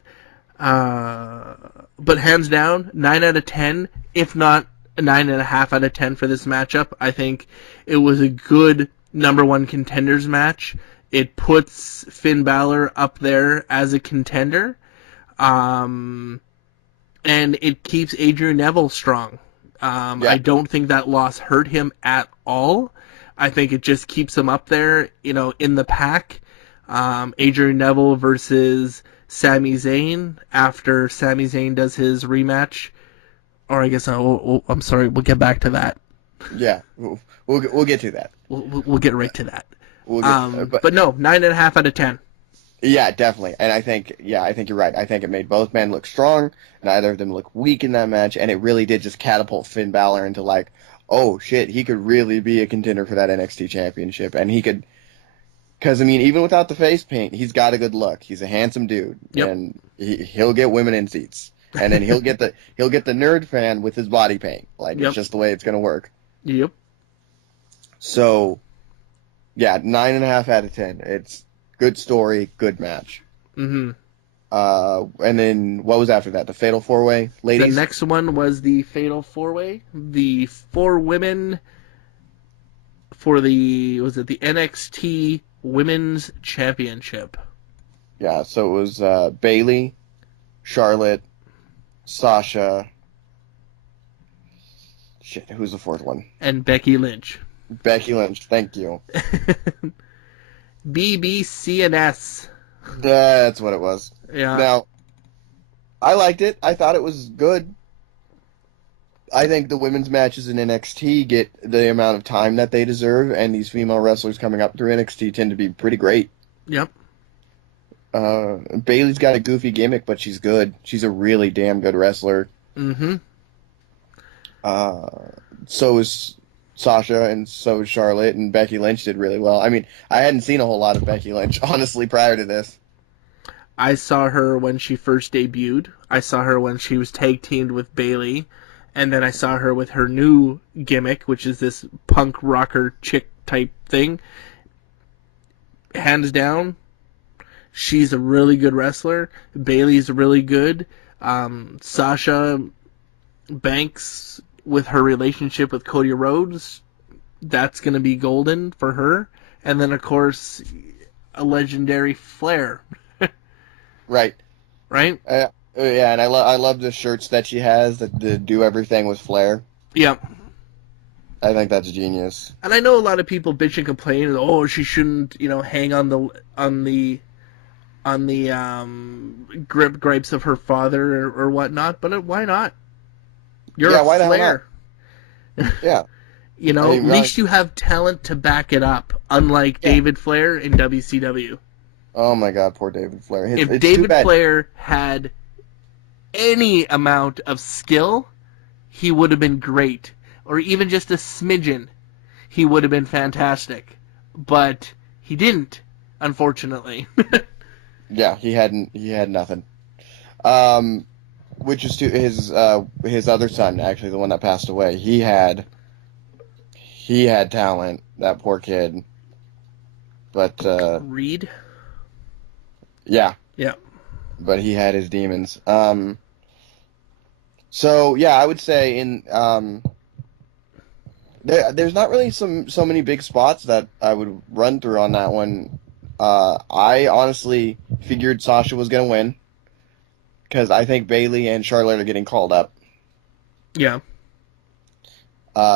but hands down, 9 out of 10, if not 9.5 out of 10 for this matchup. I think it was a good number one contenders match. It puts Finn Balor up there as a contender. And it keeps Adrian Neville strong. I don't think that loss hurt him at all. I think it just keeps him up there, in the pack. Adrian Neville versus Sami Zayn after Sami Zayn does his rematch. Or I guess, I'm sorry, we'll get back to that. Yeah, we'll get to that. We'll get right to that. But no, 9.5 out of 10. Yeah, definitely. And I think you're right. I think it made both men look strong. Neither of them look weak in that match. And it really did just catapult Finn Balor into like, oh shit, he could really be a contender for that NXT championship. And he could, because even without the face paint, he's got a good look. He's a handsome dude. Yep. And he'll get women in seats. And then he'll get the nerd fan with his body paint. Like, It's just the way it's going to work. Yep. So, yeah, 9.5 out of 10. It's good story, good match. Mm-hmm. And then what was after that? The Fatal 4-Way, ladies? The next one was the Fatal 4-Way. The 4 women for the NXT Women's Championship. Yeah, so it was Bayley, Charlotte, Sasha. Shit, who's the fourth one? And Becky Lynch. Becky Lynch, thank you. BBCNS. That's what it was. Yeah. Now, I liked it. I thought it was good. I think the women's matches in NXT get the amount of time that they deserve, and these female wrestlers coming up through NXT tend to be pretty great. Yep. Bayley's got a goofy gimmick, but she's good. She's a really damn good wrestler. Mm-hmm. So is Sasha, and so is Charlotte, and Becky Lynch did really well. I hadn't seen a whole lot of Becky Lynch, honestly, prior to this. I saw her when she first debuted. I saw her when she was tag teamed with Bayley. And then I saw her with her new gimmick, which is this punk rocker chick type thing. Hands down, she's a really good wrestler. Bayley's really good. Sasha Banks, with her relationship with Cody Rhodes, that's going to be golden for her. And then, of course, a legendary Flair. Right. Right? Yeah, and I love the shirts that she has that do everything with Flair. Yep. I think that's genius. And I know a lot of people bitch and complain, oh, she shouldn't, hang on the gripes of her father or whatnot, but why not? You're Yeah, a why the hell Flair. Yeah. At least you have talent to back it up, unlike David Flair in WCW. Oh my God, poor David Flair. If it's David too bad. Flair had any amount of skill, he would have been great. Or even just a smidgen, he would have been fantastic. But he didn't, unfortunately. Yeah, he had nothing. Which is to his other son, actually, the one that passed away. He had talent, that poor kid. But Reed? Yeah. Yeah. But he had his demons. So yeah, I would say there's not really so many big spots that I would run through on that one. I honestly figured Sasha was gonna win because I think Bayley and Charlotte are getting called up. Yeah.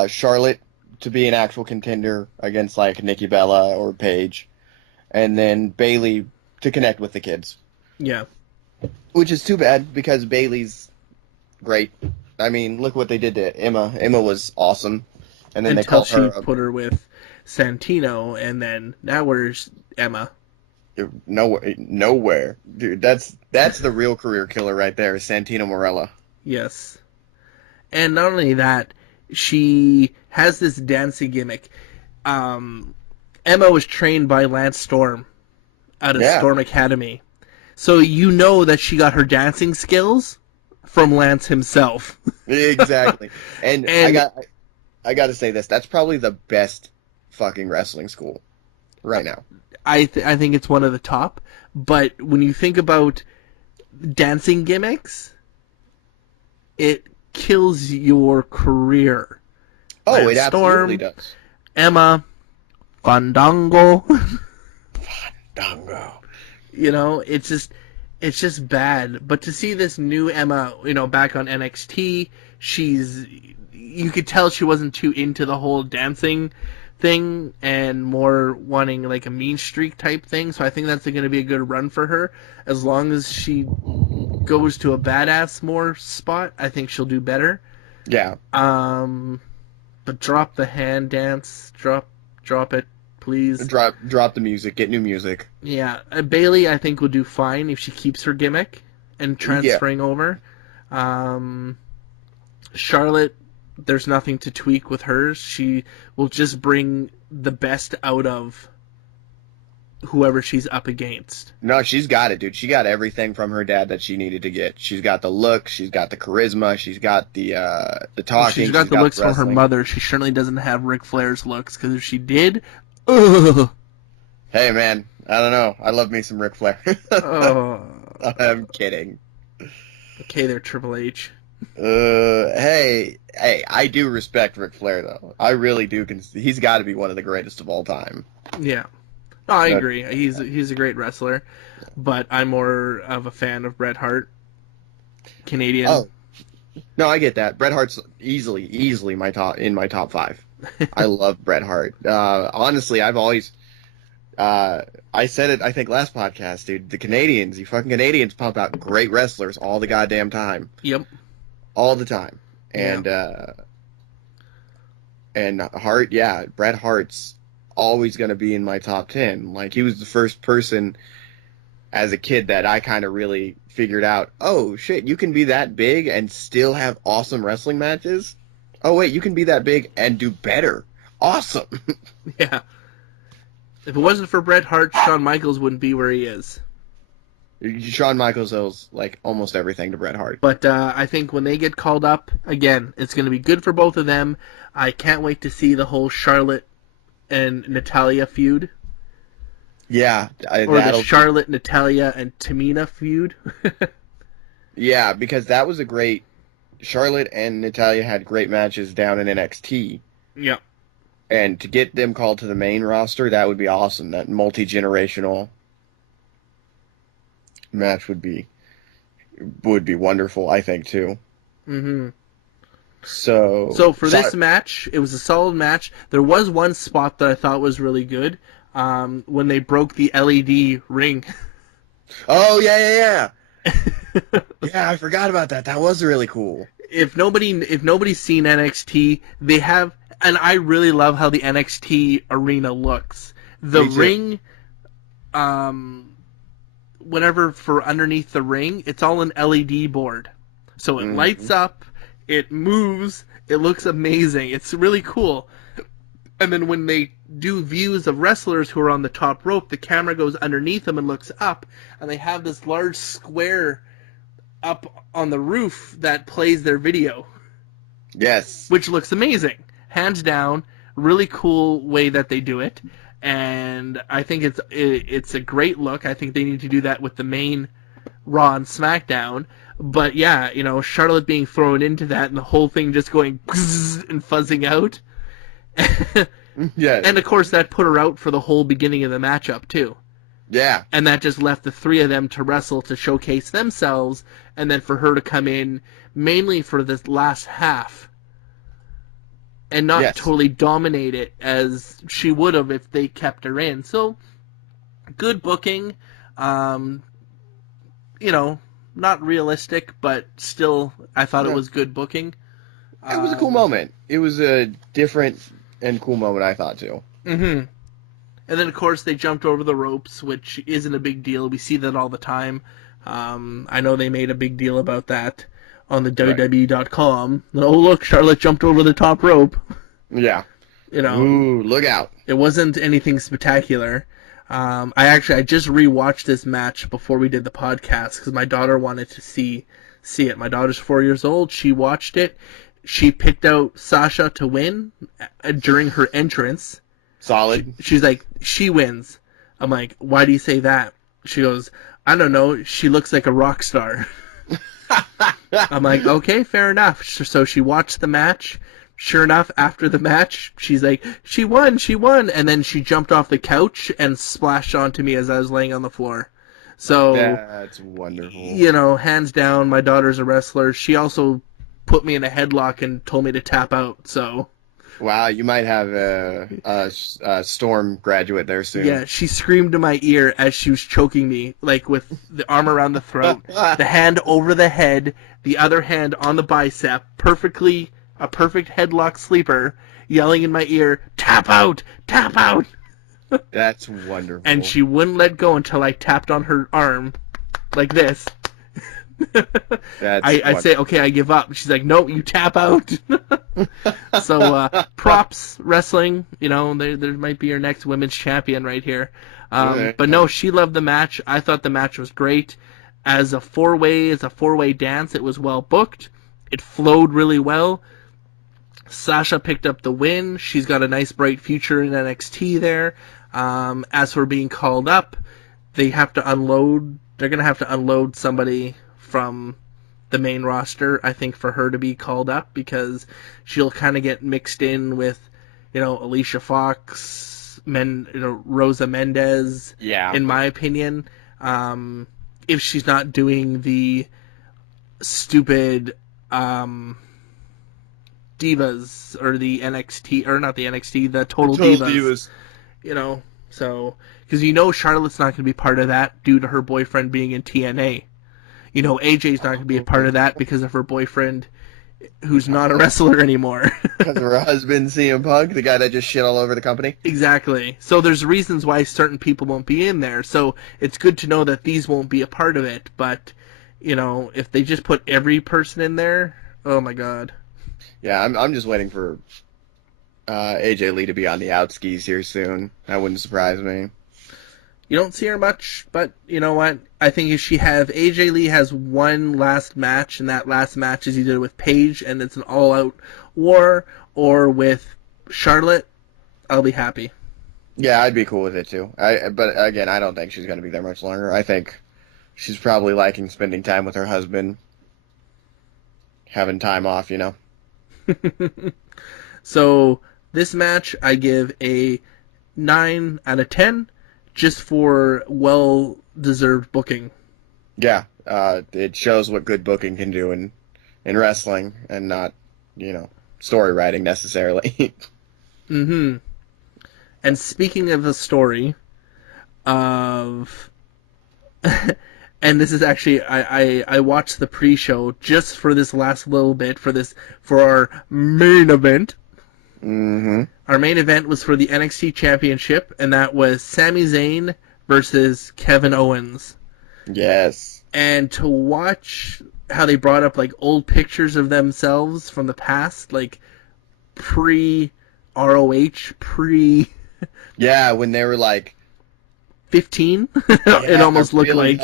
Charlotte to be an actual contender against like Nikki Bella or Paige, and then Bayley to connect with the kids. Yeah. Which is too bad because Bayley's great. I mean, look what they did to Emma. Emma was awesome. And then Until they called she put her with Santino, and then now where's Emma? Nowhere. Dude, that's the real career killer right there, Santino Marella. Yes. And not only that, she has this dancing gimmick. Emma was trained by Lance Storm out of Storm Academy. So you know that she got her dancing skills from Lance himself. Exactly. And I got to say this. That's probably the best fucking wrestling school right now. I think it's one of the top. But when you think about dancing gimmicks, it kills your career. Oh, Lance it absolutely does. Emma, Fandango. Fandango. It's just bad. But to see this new Emma, back on NXT, you could tell she wasn't too into the whole dancing thing and more wanting like a mean streak type thing. So I think that's going to be a good run for her. As long as she goes to a badass more spot, I think she'll do better. Yeah. But drop the hand dance. Drop it, please. Drop the music. Get new music. Yeah. Bayley, I think, will do fine if she keeps her gimmick and transferring over. Charlotte, there's nothing to tweak with hers. She will just bring the best out of whoever she's up against. No, she's got it, dude. She got everything from her dad that she needed to get. She's got the look, she's got the charisma, she's got the talking. Well, she's got the looks from her mother. She certainly doesn't have Ric Flair's looks, because if she did, ugh. Hey, man, I don't know. I love me some Ric Flair. I'm kidding. Okay, there, Triple H. Hey, I do respect Ric Flair, though. I really do. He's got to be one of the greatest of all time. Yeah. No, I agree. He's a great wrestler, but I'm more of a fan of Bret Hart. Canadian. Oh. No, I get that. Bret Hart's easily in my top 5. I love Bret Hart. Honestly, I've always... I said it, I think, last podcast, dude. The Canadians, you fucking Canadians pump out great wrestlers all the goddamn time. Yep. All the time. And, and Hart, Bret Hart's always going to be in my top 10. Like, he was the first person as a kid that I kind of really figured out, oh, shit, you can be that big and still have awesome wrestling matches? Oh, wait, you can be that big and do better. Awesome. Yeah. If it wasn't for Bret Hart, Shawn Michaels wouldn't be where he is. Shawn Michaels owes, like, almost everything to Bret Hart. But I think when they get called up, again, it's going to be good for both of them. I can't wait to see the whole Charlotte and Natalya feud. Yeah. Or the Charlotte, Natalya, and Tamina feud. Yeah, because that was a great... Charlotte and Natalya had great matches down in NXT. Yeah. And to get them called to the main roster, that would be awesome. That multi-generational match would be wonderful, I think, too. Mm-hmm. So for this match, it was a solid match. There was one spot that I thought was really good, when they broke the LED ring. Oh, yeah. Yeah, I forgot about that. That was really cool. If nobody's seen NXT, they have, and I really love how the NXT arena looks. The ring, whenever for underneath the ring, it's all an LED board. So it lights up, it moves, it looks amazing. It's really cool. And then when they do views of wrestlers who are on the top rope, the camera goes underneath them and looks up, and they have this large square up on the roof that plays their video. Yes. Which looks amazing. Hands down, really cool way that they do it. And I think it's a great look. I think they need to do that with the main Raw and SmackDown. But yeah, Charlotte being thrown into that and the whole thing just going and fuzzing out. Yeah. And of course that put her out for the whole beginning of the matchup too. Yeah. And that just left the three of them to wrestle to showcase themselves, and then for her to come in mainly for this last half and not totally dominate it as she would have if they kept her in. So, good booking. Not realistic, but still, I thought it was good booking. It was a cool moment. It was a different and cool moment, I thought, too. Mm-hmm. And then, of course, they jumped over the ropes, which isn't a big deal. We see that all the time. I know they made a big deal about that on the WWE.com. Oh, look, Charlotte jumped over the top rope. Yeah. Ooh, look out. It wasn't anything spectacular. I just rewatched this match before we did the podcast because my daughter wanted to see it. My daughter's 4 years old. She watched it. She picked out Sasha to win during her entrance. Solid. She's like, she wins. I'm like, why do you say that? She goes, I don't know. She looks like a rock star. I'm like, okay, fair enough. So she watched the match. Sure enough, after the match, she's like, she won. And then she jumped off the couch and splashed onto me as I was laying on the floor. So that's wonderful. Hands down, my daughter's a wrestler. She also put me in a headlock and told me to tap out. So, wow, you might have a Storm graduate there soon. Yeah, she screamed in my ear as she was choking me, like with the arm around the throat, the hand over the head, the other hand on the bicep, a perfect headlock sleeper, yelling in my ear, tap out, tap out. That's wonderful. And she wouldn't let go until I tapped on her arm, like this. I say, okay, I give up. She's like, no, you tap out. So, props, wrestling, there might be your next women's champion right here. But no, she loved the match. I thought the match was great. As a four-way dance, it was well booked. It flowed really well. Sasha picked up the win. She's got a nice bright future in NXT there. As for being called up, they're going to have to unload somebody from the main roster, I think, for her to be called up, because she'll kind of get mixed in with, Alicia Fox, Rosa Mendez, in my opinion, if she's not doing the stupid Divas, or the NXT, or not the NXT, the Total Divas. So, because Charlotte's not going to be part of that due to her boyfriend being in TNA. AJ's not going to be a part of that because of her boyfriend, who's not a wrestler anymore. Because of her husband, CM Punk, the guy that just shit all over the company? Exactly. So there's reasons why certain people won't be in there. So it's good to know that these won't be a part of it. But, if they just put every person in there, oh my god. Yeah, I'm just waiting for AJ Lee to be on the outskis here soon. That wouldn't surprise me. You don't see her much, but you know what? I think if AJ Lee has one last match, and that last match is either with Paige and it's an all-out war, or with Charlotte, I'll be happy. Yeah, I'd be cool with it too. But again, I don't think she's going to be there much longer. I think she's probably liking spending time with her husband, having time off, So this match, I give a 9 out of 10. Just for well-deserved booking. Yeah, it shows what good booking can do in wrestling, and not story writing necessarily. Mm-hmm. And speaking of a story of... and this is actually, I watched the pre-show just for this last little bit, for our main event. Mm-hmm. Our main event was for the NXT Championship, and that was Sami Zayn versus Kevin Owens. Yes. And to watch how they brought up, like, old pictures of themselves from the past, like, pre-ROH, Yeah, when they were, like... 15? It almost looked like...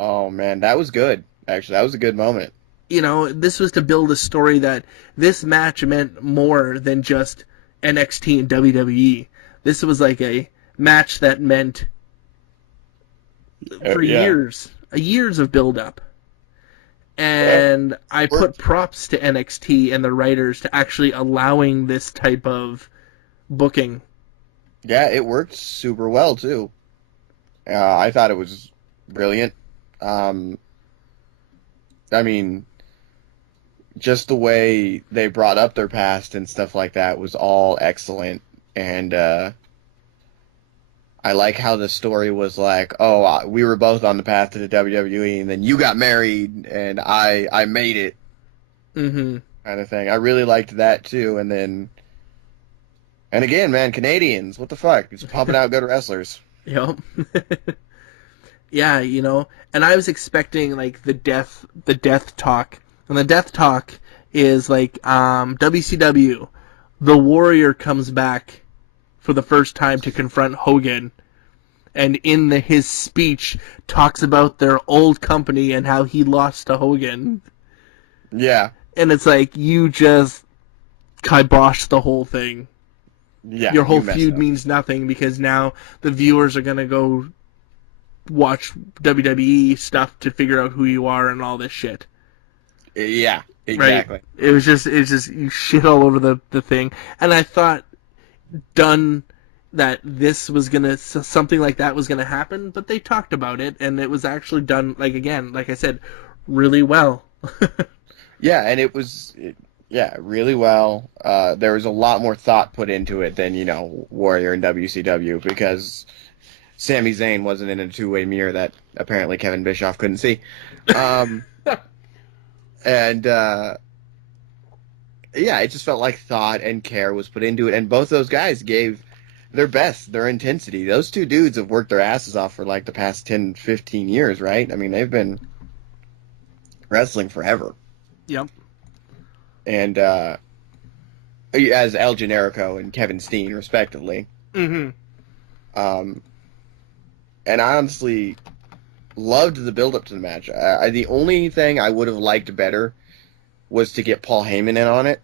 Oh, man, that was good. Actually, that was a good moment. This was to build a story that this match meant more than just NXT and WWE. This was like a match that meant for years of build-up. And I put props to NXT and the writers to actually allowing this type of booking. Yeah, it worked super well, too. I thought it was brilliant. I mean, just the way they brought up their past and stuff like that was all excellent. And I like how the story was like, oh, we were both on the path to the WWE, and then you got married, and I made it. Mm-hmm. Kind of thing. I really liked that, too. And again, man, Canadians, what the fuck? It's pumping out good wrestlers. Yep. Yeah, and I was expecting, like, the death talk. And the death talk is, like, WCW, the Warrior comes back for the first time to confront Hogan. And in his speech, talks about their old company and how he lost to Hogan. Yeah. And it's like, you just kiboshed the whole thing. Yeah. Your whole feud means nothing because now the viewers are going to go watch WWE stuff to figure out who you are and all this shit. Yeah, exactly. Right? It's just you shit all over the thing. And I thought that this was something like that was gonna happen, but they talked about it and it was actually done, like, again, like I said, really well. Yeah, and it was really well. There was a lot more thought put into it than, Warrior and WCW, because Sami Zayn wasn't in a two-way mirror that apparently Kevin Bischoff couldn't see. And, it just felt like thought and care was put into it. And both those guys gave their best, their intensity. Those two dudes have worked their asses off for, like, the past 10, 15 years, right? I mean, they've been wrestling forever. Yep. And, as El Generico and Kevin Steen, respectively. Mm-hmm. And I honestly loved the build-up to the match. The only thing I would have liked better was to get Paul Heyman in on it,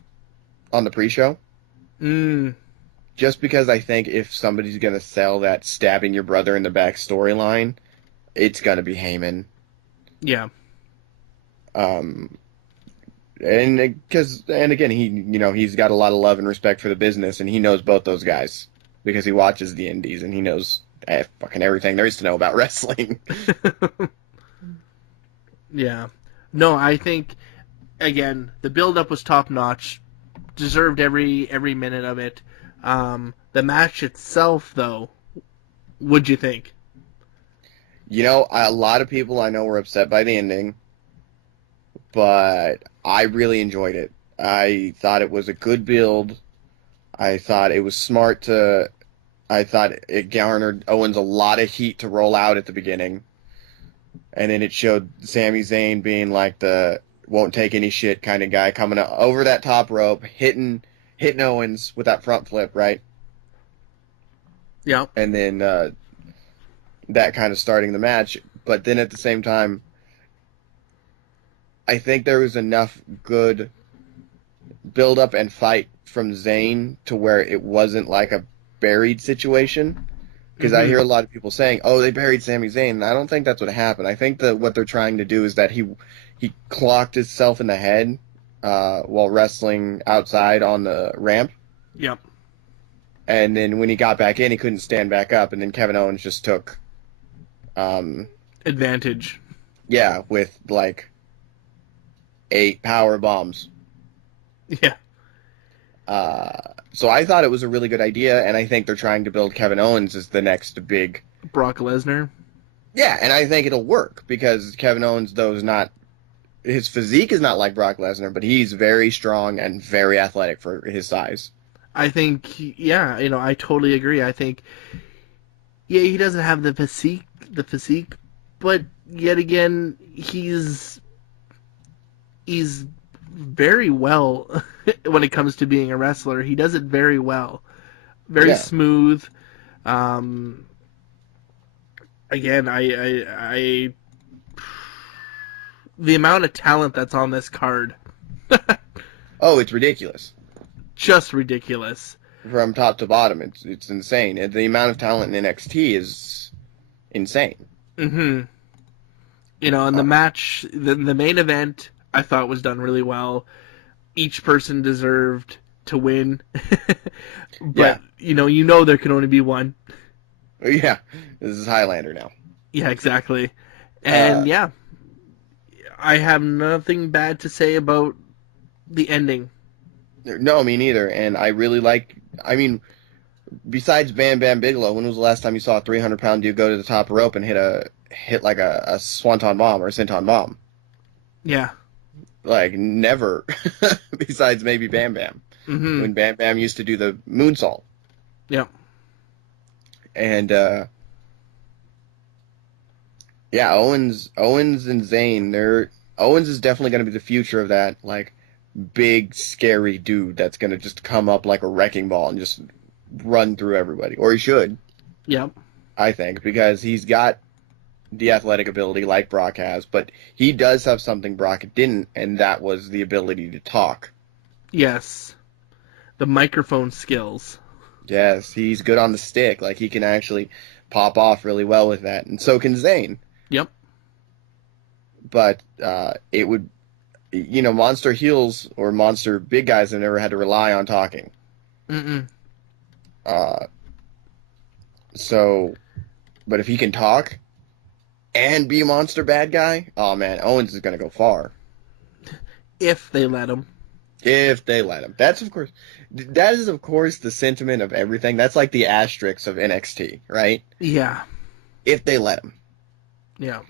on the pre-show. Just because I think if somebody's going to sell that stabbing your brother in the back storyline, it's going to be Heyman. Yeah. And again, he's got a lot of love and respect for the business, and he knows both those guys because he watches the indies and he knows fucking everything there is to know about wrestling. Yeah. No, I think, again, the build-up was top-notch. Deserved every minute of it. The match itself, though, what'd you think? A lot of people I know were upset by the ending, but I really enjoyed it. I thought it was a good build. I thought it was smart I thought it garnered Owens a lot of heat to roll out at the beginning. And then it showed Sami Zayn being like the won't take any shit kind of guy, coming over that top rope, hitting Owens with that front flip, right? Yeah. And then that kind of starting the match. But then at the same time, I think there was enough good build-up and fight from Zayn to where it wasn't like a buried situation. Because I hear a lot of people saying, oh, they buried Sami Zayn. And I don't think that's what happened. I think that what they're trying to do is that he clocked himself in the head while wrestling outside on the ramp. Yep. And then when he got back in, he couldn't stand back up. And then Kevin Owens just took... advantage. Yeah, with like 8 power bombs. Yeah. So I thought it was a really good idea, and I think they're trying to build Kevin Owens as the next big... Brock Lesnar. Yeah, and I think it'll work, because Kevin Owens, though, is not... His physique is not like Brock Lesnar, but he's very strong and very athletic for his size. I think, yeah, I totally agree. I think, yeah, he doesn't have the physique, but yet again, he's very well when it comes to being a wrestler. He does it very well. Very smooth. Again, I the amount of talent that's on this card. Oh, it's ridiculous. Just ridiculous. From top to bottom, it's insane. And the amount of talent in NXT is insane. Mm-hmm. And the match, the main event, I thought was done really well. Each person deserved to win. But, there can only be one. Yeah, this is Highlander now. Yeah, exactly. And, I have nothing bad to say about the ending. No, me neither. And I really besides Bam Bam Bigelow, when was the last time you saw a 300-pound dude go to the top rope and hit like a swanton bomb or a senton bomb? Yeah. Like, never. Besides maybe Bam Bam. Mm-hmm. When Bam Bam used to do the moonsault. Yep. And, Owens and Zayn, Owens is definitely going to be the future of that, like, big, scary dude that's going to just come up like a wrecking ball and just run through everybody. Or he should. Yep. I think, because he's got the athletic ability like Brock has, but he does have something Brock didn't, and that was the ability to talk. Yes. The microphone skills. Yes, he's good on the stick. Like, he can actually pop off really well with that, and so can Zayn. Yep. But it would, monster heels or monster big guys have never had to rely on talking. Mm-mm. But if he can talk and be a monster bad guy, oh man, Owens is going to go far. If they let him. If they let him. That is, of course, the sentiment of everything. That's like the asterisk of NXT, right? Yeah. If they let him. Yeah.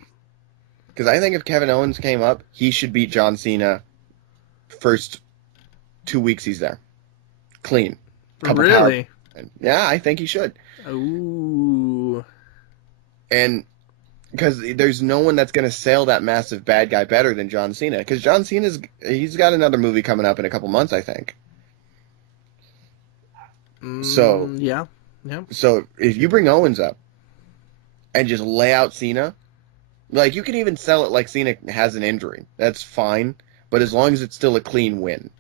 Because I think if Kevin Owens came up, he should beat John Cena first 2 weeks he's there. Clean. Really? Yeah, I think he should. Ooh. And because there's no one that's going to sell that massive bad guy better than John Cena. Because John Cena's, he's got another movie coming up in a couple months, I think. Yeah. So if you bring Owens up and just lay out Cena, like, you can even sell it like Cena has an injury. That's fine. But as long as it's still a clean win.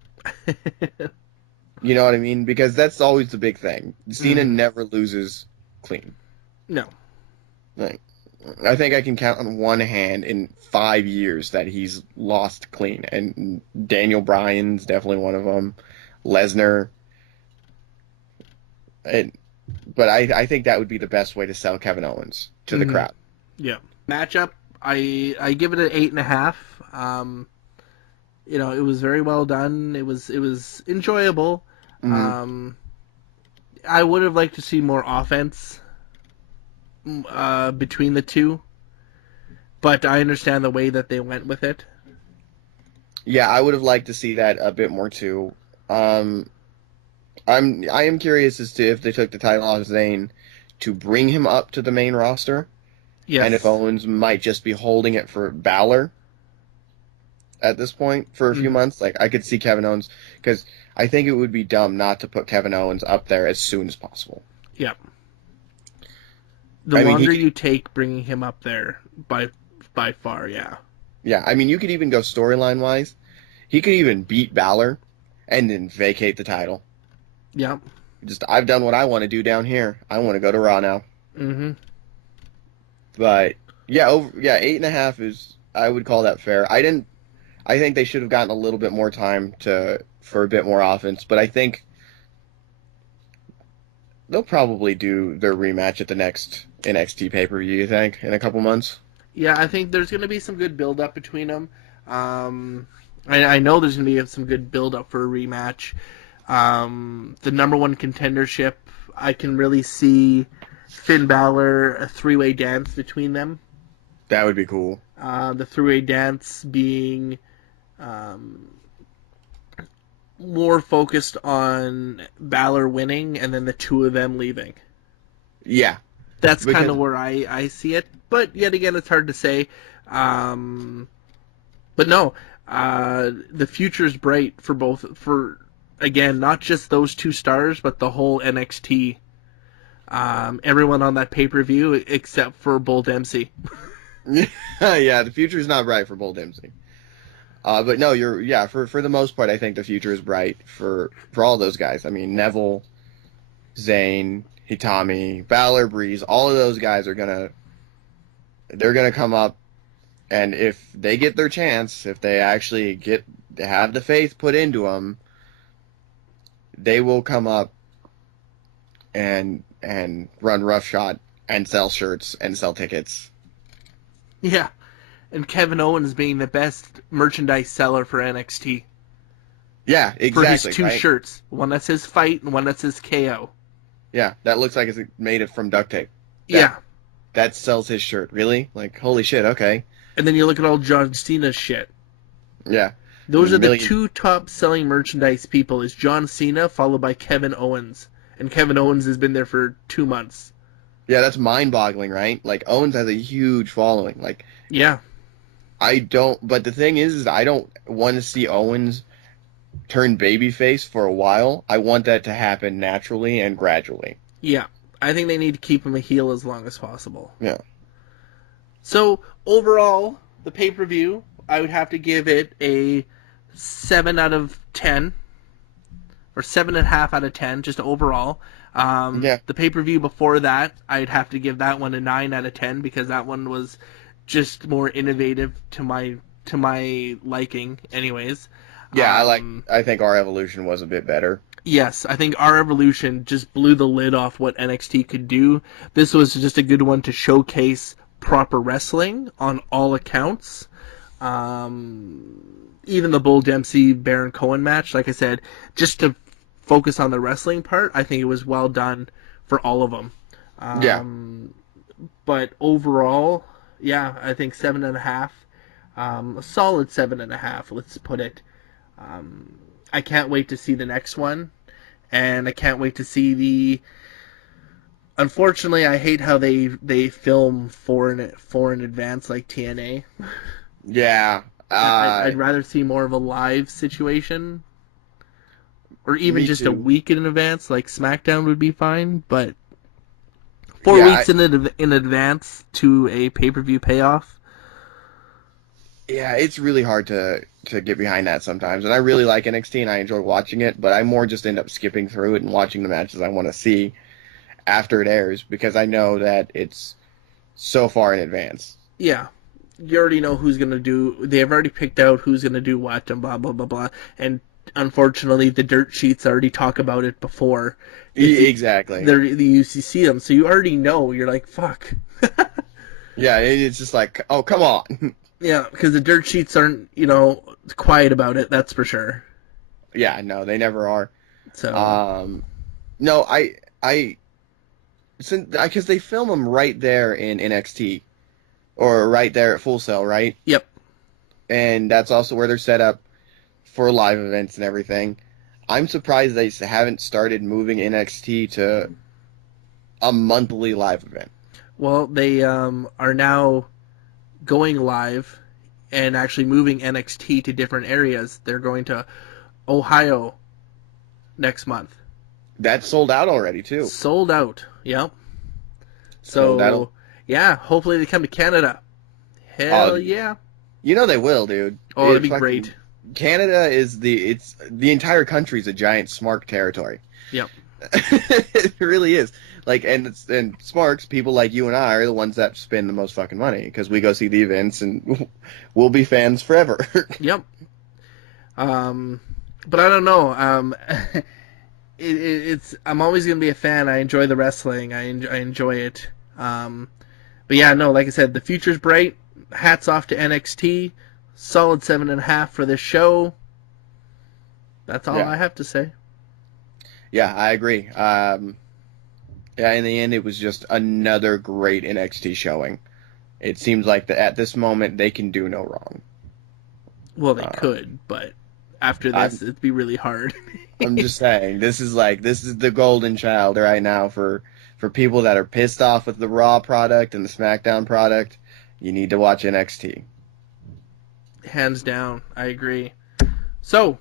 You know what I mean? Because that's always the big thing. Cena never loses clean. No. Like, I think I can count on one hand in 5 years that he's lost clean. And Daniel Bryan's definitely one of them. Lesnar. But I think that would be the best way to sell Kevin Owens to the crowd. Yeah. Matchup, I give it an 8.5. It was very well done. It was enjoyable. I would have liked to see more offense between the two, but I understand the way that they went with it. Yeah, I would have liked to see that a bit more too. I am curious as to if they took the title off Zayn to bring him up to the main roster. Yes. And if Owens might just be holding it for Balor at this point for a few months. Like, I could see Kevin Owens, because I think it would be dumb not to put Kevin Owens up there as soon as possible. Yep. The longer you take bringing him up there, by far, yeah. Yeah, I mean, you could even go storyline-wise. He could even beat Balor and then vacate the title. Yep. Just, I've done what I want to do down here. I want to go to Raw now. Mm-hmm. But, 8.5 is, I would call that fair. I think they should have gotten a little bit more time for a bit more offense, but I think they'll probably do their rematch at the next NXT pay-per-view, you think, in a couple months? Yeah, I think there's going to be some good build-up between them. I know there's going to be some good build-up for a rematch. The number one contendership, I can really see Finn Balor, a three-way dance between them. That would be cool. The three-way dance being more focused on Balor winning and then the two of them leaving. Yeah. That's kind of where I see it. But yet again, it's hard to say. But no, the future's bright for both, for, again, not just those two stars, but the whole NXT. Everyone on that pay-per-view except for Bull Dempsey. Yeah, the future's not bright for Bull Dempsey. But no, for the most part, I think the future is bright for all those guys. I mean, Neville, Zayn, Hitami, Balor, Breeze, all of those guys are gonna come up, and if they get their chance, if they actually have the faith put into them, they will come up and run roughshod and sell shirts and sell tickets. Yeah, and Kevin Owens being the best merchandise seller for NXT. Yeah, exactly. For his two shirts, one that says fight and one that says KO. Yeah, that looks like it's made from duct tape. That sells his shirt. Really? Like, holy shit, okay. And then you look at all John Cena's shit. Yeah. Those are the two top selling merchandise people, is John Cena followed by Kevin Owens. And Kevin Owens has been there for 2 months. Yeah, that's mind-boggling, right? Like, Owens has a huge following. Like, yeah. But the thing is I don't want to see Owens turn babyface for a while. I want that to happen naturally and gradually. Yeah. I think they need to keep him a heel as long as possible. Yeah. So, overall, the pay-per-view, I would have to give it a 7 out of 10. Or 7.5 out of 10, just overall. The pay-per-view before that, I'd have to give that one a 9 out of 10, because that one was just more innovative to my liking, anyways. Yeah, I think our Evolution was a bit better. Yes, I think our Evolution just blew the lid off what NXT could do. This was just a good one to showcase proper wrestling on all accounts. Even the Bull Dempsey Baron Cohen match, like I said, just to focus on the wrestling part, I think it was well done for all of them. But overall, yeah, I think 7.5, a solid 7.5. Let's put it. I can't wait to see the next one, and I can't wait to see the. Unfortunately, I hate how they film far in advance, like TNA. Yeah. I'd rather see more of a live situation, or even just a week in advance, like SmackDown would be fine. But 4 weeks in advance to a pay-per-view payoff. Yeah, it's really hard to get behind that sometimes. And I really like NXT and I enjoy watching it, but I more just end up skipping through it and watching the matches I want to see after it airs, because I know that it's so far in advance. Yeah. You already know who's going to do... They've already picked out who's going to do what and blah, blah, blah, blah. And unfortunately, the dirt sheets already talk about it before. Exactly. You see them, so you already know. You're like, fuck. Yeah, it's just like, oh, come on. Yeah, because the dirt sheets aren't, quiet about it, that's for sure. Yeah, no, they never are. So... No, because they film them right there in NXT. Or right there at Full Sail, right? Yep. And that's also where they're set up for live events and everything. I'm surprised they haven't started moving NXT to a monthly live event. Well, they are now going live and actually moving NXT to different areas. They're going to Ohio next month. That's sold out already, too. Sold out, yep. So, yeah, hopefully they come to Canada. Hell yeah. You know they will, dude. Oh, that'd be great. Canada is the entire country's a giant Smark territory. Yep. It really is. Like, and Smarks, people like you and I, are the ones that spend the most fucking money, because we go see the events and we'll be fans forever. Yep. But I don't know. I'm always gonna be a fan. I enjoy the wrestling. I enjoy it. But yeah, no, like I said, the future's bright. Hats off to NXT. Solid 7.5 for this show. That's all I have to say. Yeah, I agree. Yeah, in the end, it was just another great NXT showing. It seems like at this moment they can do no wrong. Well, they could, but after this, it'd be really hard. I'm just saying, this is the golden child right now for people that are pissed off with the Raw product and the SmackDown product. You need to watch NXT. Hands down, I agree. So,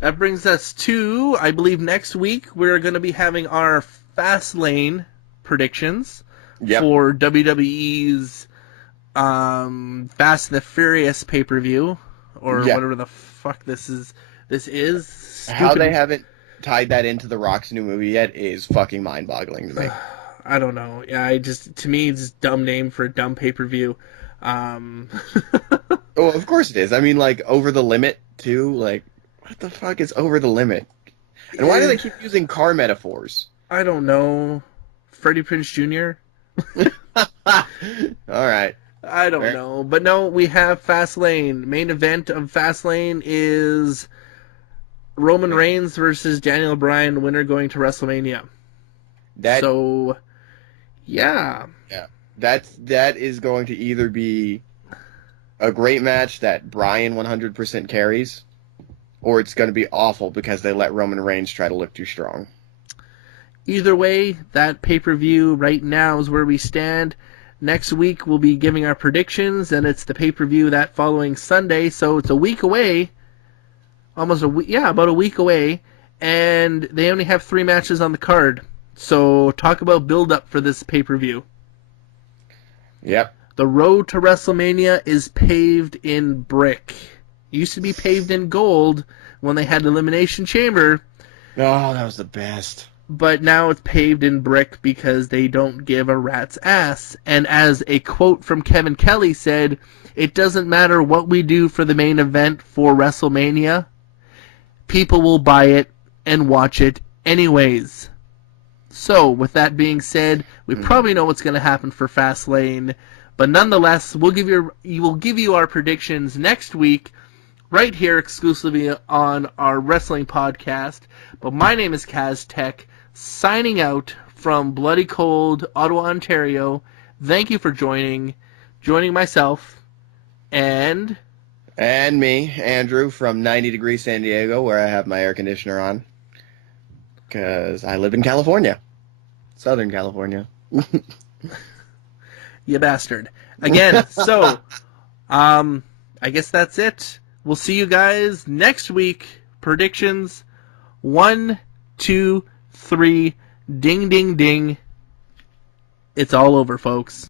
that brings us to, I believe next week, we're going to be having our Fastlane predictions for WWE's Fast and the Furious pay-per-view, or whatever the fuck this is. Stupid. How they haven't tied that into The Rock's new movie yet is fucking mind-boggling to me. I don't know. Yeah, to me, it's a dumb name for a dumb pay-per-view. Oh, of course it is. I mean, like, Over the Limit, too. Like, what the fuck is Over the Limit? And why do they keep using car metaphors? I don't know. Freddie Prinze Jr.? All right. I don't know. But no, we have Fastlane. Main event of Fastlane is Roman Reigns versus Daniel Bryan, winner going to WrestleMania. Yeah. That is going to either be a great match that Bryan 100% carries, or it's going to be awful because they let Roman Reigns try to look too strong. Either way, that pay-per-view right now is where we stand. Next week we'll be giving our predictions, and it's the pay-per-view that following Sunday, so it's a week away. About a week away, and they only have 3 matches on the card. So talk about build-up for this pay-per-view. Yep. The road to WrestleMania is paved in brick. It used to be paved in gold when they had Elimination Chamber. Oh, that was the best. But now it's paved in brick because they don't give a rat's ass. And as a quote from Kevin Kelly said, it doesn't matter what we do for the main event for WrestleMania. People will buy it and watch it anyways. So, with that being said, we probably know what's going to happen for Fastlane. But nonetheless, we'll give you our predictions next week, right here exclusively on our wrestling podcast. But my name is Kaz Tech, signing out from Bloody Cold, Ottawa, Ontario. Thank you for joining myself and me, Andrew, from 90 Degrees San Diego, where I have my air conditioner on, because I live in California, Southern California. You bastard. Again, so, I guess that's it. We'll see you guys next week. Predictions. 1, 2, 3. Ding, ding, ding. It's all over, folks.